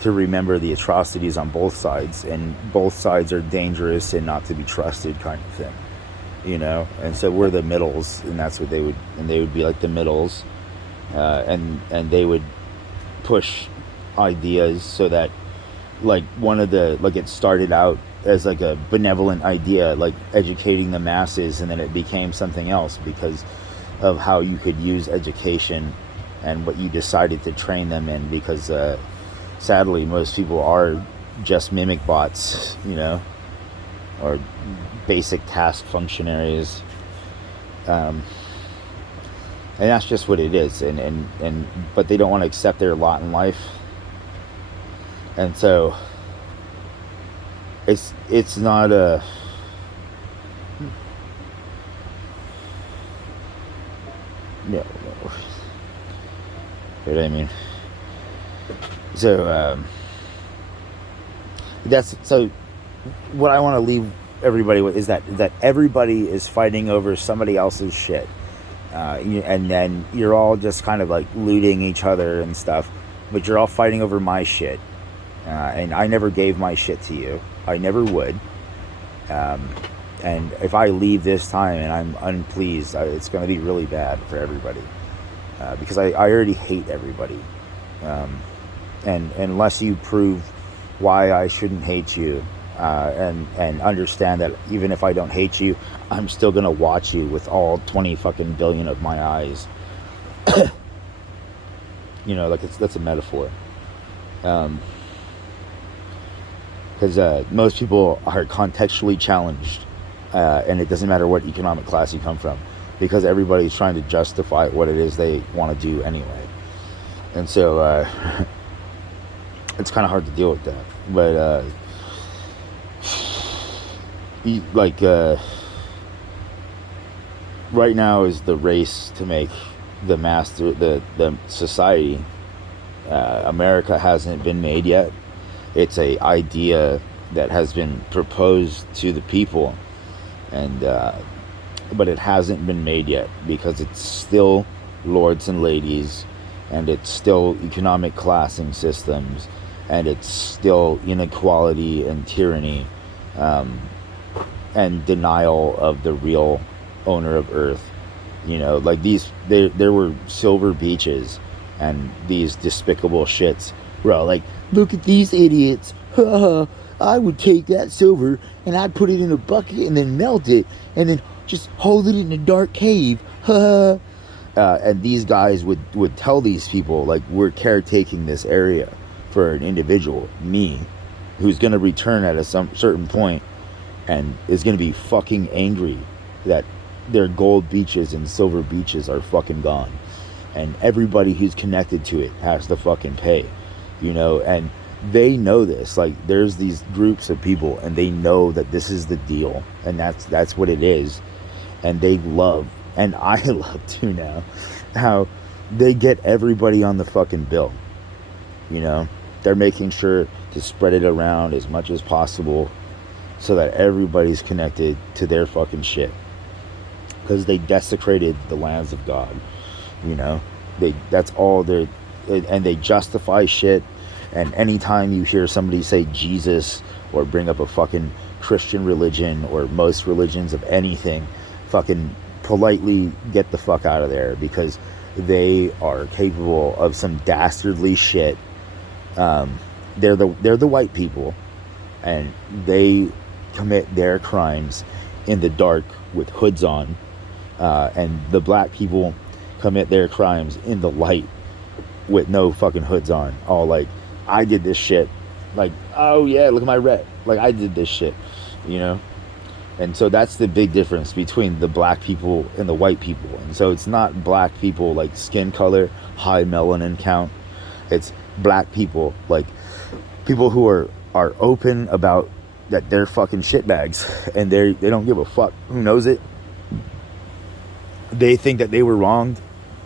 to remember the atrocities on both sides, and both sides are dangerous and not to be trusted, kind of thing, you know. And so we're the middles, and that's what they would be, like, the middles, and they would push ideas so that, like, it started out as like a benevolent idea, like educating the masses, and then it became something else because of how you could use education and what you decided to train them in, because sadly most people are just mimic bots, you know, or basic task functionaries, and that's just what it is, and but they don't want to accept their lot in life, and so it's not a, no, you know what I mean? So that's so. What I want to leave everybody with is that everybody is fighting over somebody else's shit, and then you're all just kind of like looting each other and stuff, but you're all fighting over my shit, and I never gave my shit to you. I never would. Um, and if I leave this time and I'm unpleased, it's going to be really bad for everybody, because I already hate everybody. And unless you prove why I shouldn't hate you, and understand that even if I don't hate you, I'm still gonna watch you with all 20 fucking billion of my eyes. Like that's a metaphor. Because most people are contextually challenged, and it doesn't matter what economic class you come from, because everybody's trying to justify what it is they want to do anyway. And so it's kind of hard to deal with that. But right now is the race to make the society. America hasn't been made yet. It's a idea that has been proposed to the people, and but it hasn't been made yet because it's still lords and ladies, and it's still economic classing systems, and it's still inequality and tyranny, and denial of the real owner of Earth. Like there were silver beaches, and these despicable shits were all like, look at these idiots. I would take that silver and I'd put it in a bucket and then melt it and then just hold it in a dark cave. And these guys would tell these people, like, we're caretaking this area for an individual, me, who's going to return at some certain point and is going to be fucking angry that their gold beaches and silver beaches are fucking gone. And everybody who's connected to it has to fucking pay, and they know this. Like, there's these groups of people, and they know that this is the deal, and that's what it is. And they love, and I love too now, how they get everybody on the fucking bill. They're making sure to spread it around as much as possible so that everybody's connected to their fucking shit. Because they desecrated the lands of God. That's all they're, and they justify shit. And anytime you hear somebody say Jesus or bring up a fucking Christian religion or most religions of anything, fucking politely get the fuck out of there, because they are capable of some dastardly shit. They're the white people, and they commit their crimes in the dark with hoods on, and the black people commit their crimes in the light with no fucking hoods on, all like, I did this shit, like, oh yeah, look at my red, like, I did this shit, and so that's the big difference between the black people and the white people. And so it's not black people like skin color, high melanin count. It's black people, like people who are open about that they're fucking shitbags, and they don't give a fuck who knows it. They think that they were wronged,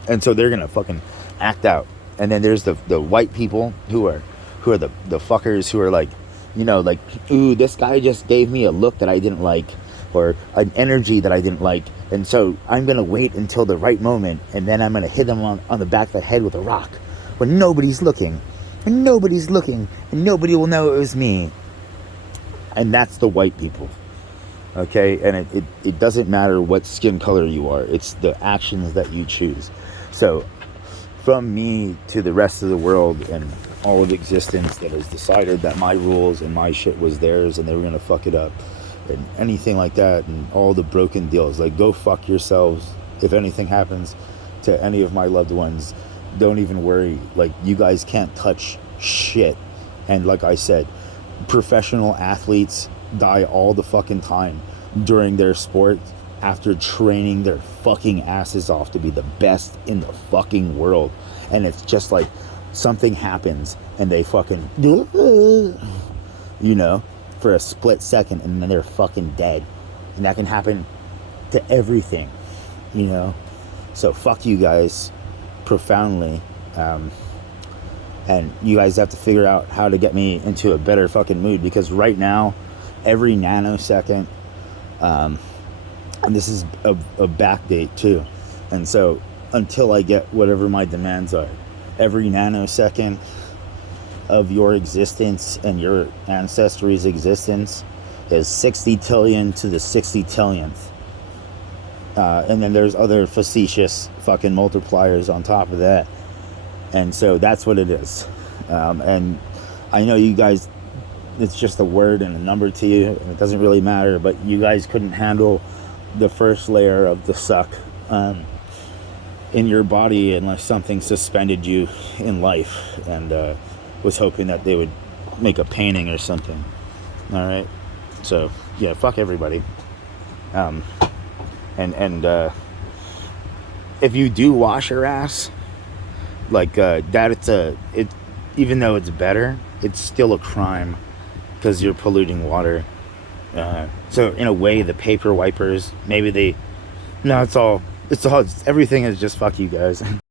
and so they're gonna fucking act out. And then there's the white people who are the fuckers who are like, like, ooh, this guy just gave me a look that I didn't like, or an energy that I didn't like, and so I'm gonna wait until the right moment, and then I'm gonna hit them on the back of the head with a rock when nobody's looking, and nobody will know it was me. And that's the white people. Okay, and it doesn't matter what skin color you are, it's the actions that you choose. So from me to the rest of the world and all of existence that has decided that my rules and my shit was theirs and they were gonna fuck it up and anything like that, and all the broken deals, like, go fuck yourselves. If anything happens to any of my loved ones, don't even worry. Like, you guys can't touch shit. And like I said, professional athletes die all the fucking time during their sport after training their fucking asses off to be the best in the fucking world. And it's just like something happens and they fucking for a split second, and then they're fucking dead. And that can happen to everything, So fuck you guys profoundly. And you guys have to figure out how to get me into a better fucking mood, because right now, every nanosecond, and this is a back date too, and so until I get whatever my demands are, every nanosecond of your existence and your ancestry's existence is 60 trillion to the 60 trillionth. And then there's other facetious fucking multipliers on top of that. And so that's what it is. And I know you guys, it's just a word and a number to you, and it doesn't really matter, but you guys couldn't handle the first layer of the suck in your body unless something suspended you in life, and was hoping that they would make a painting or something. All right. So yeah, fuck everybody. And if you do wash your ass, like that, even though it's better, it's still a crime because you're polluting water. So in a way, the paper wipers, maybe everything is just fuck you guys.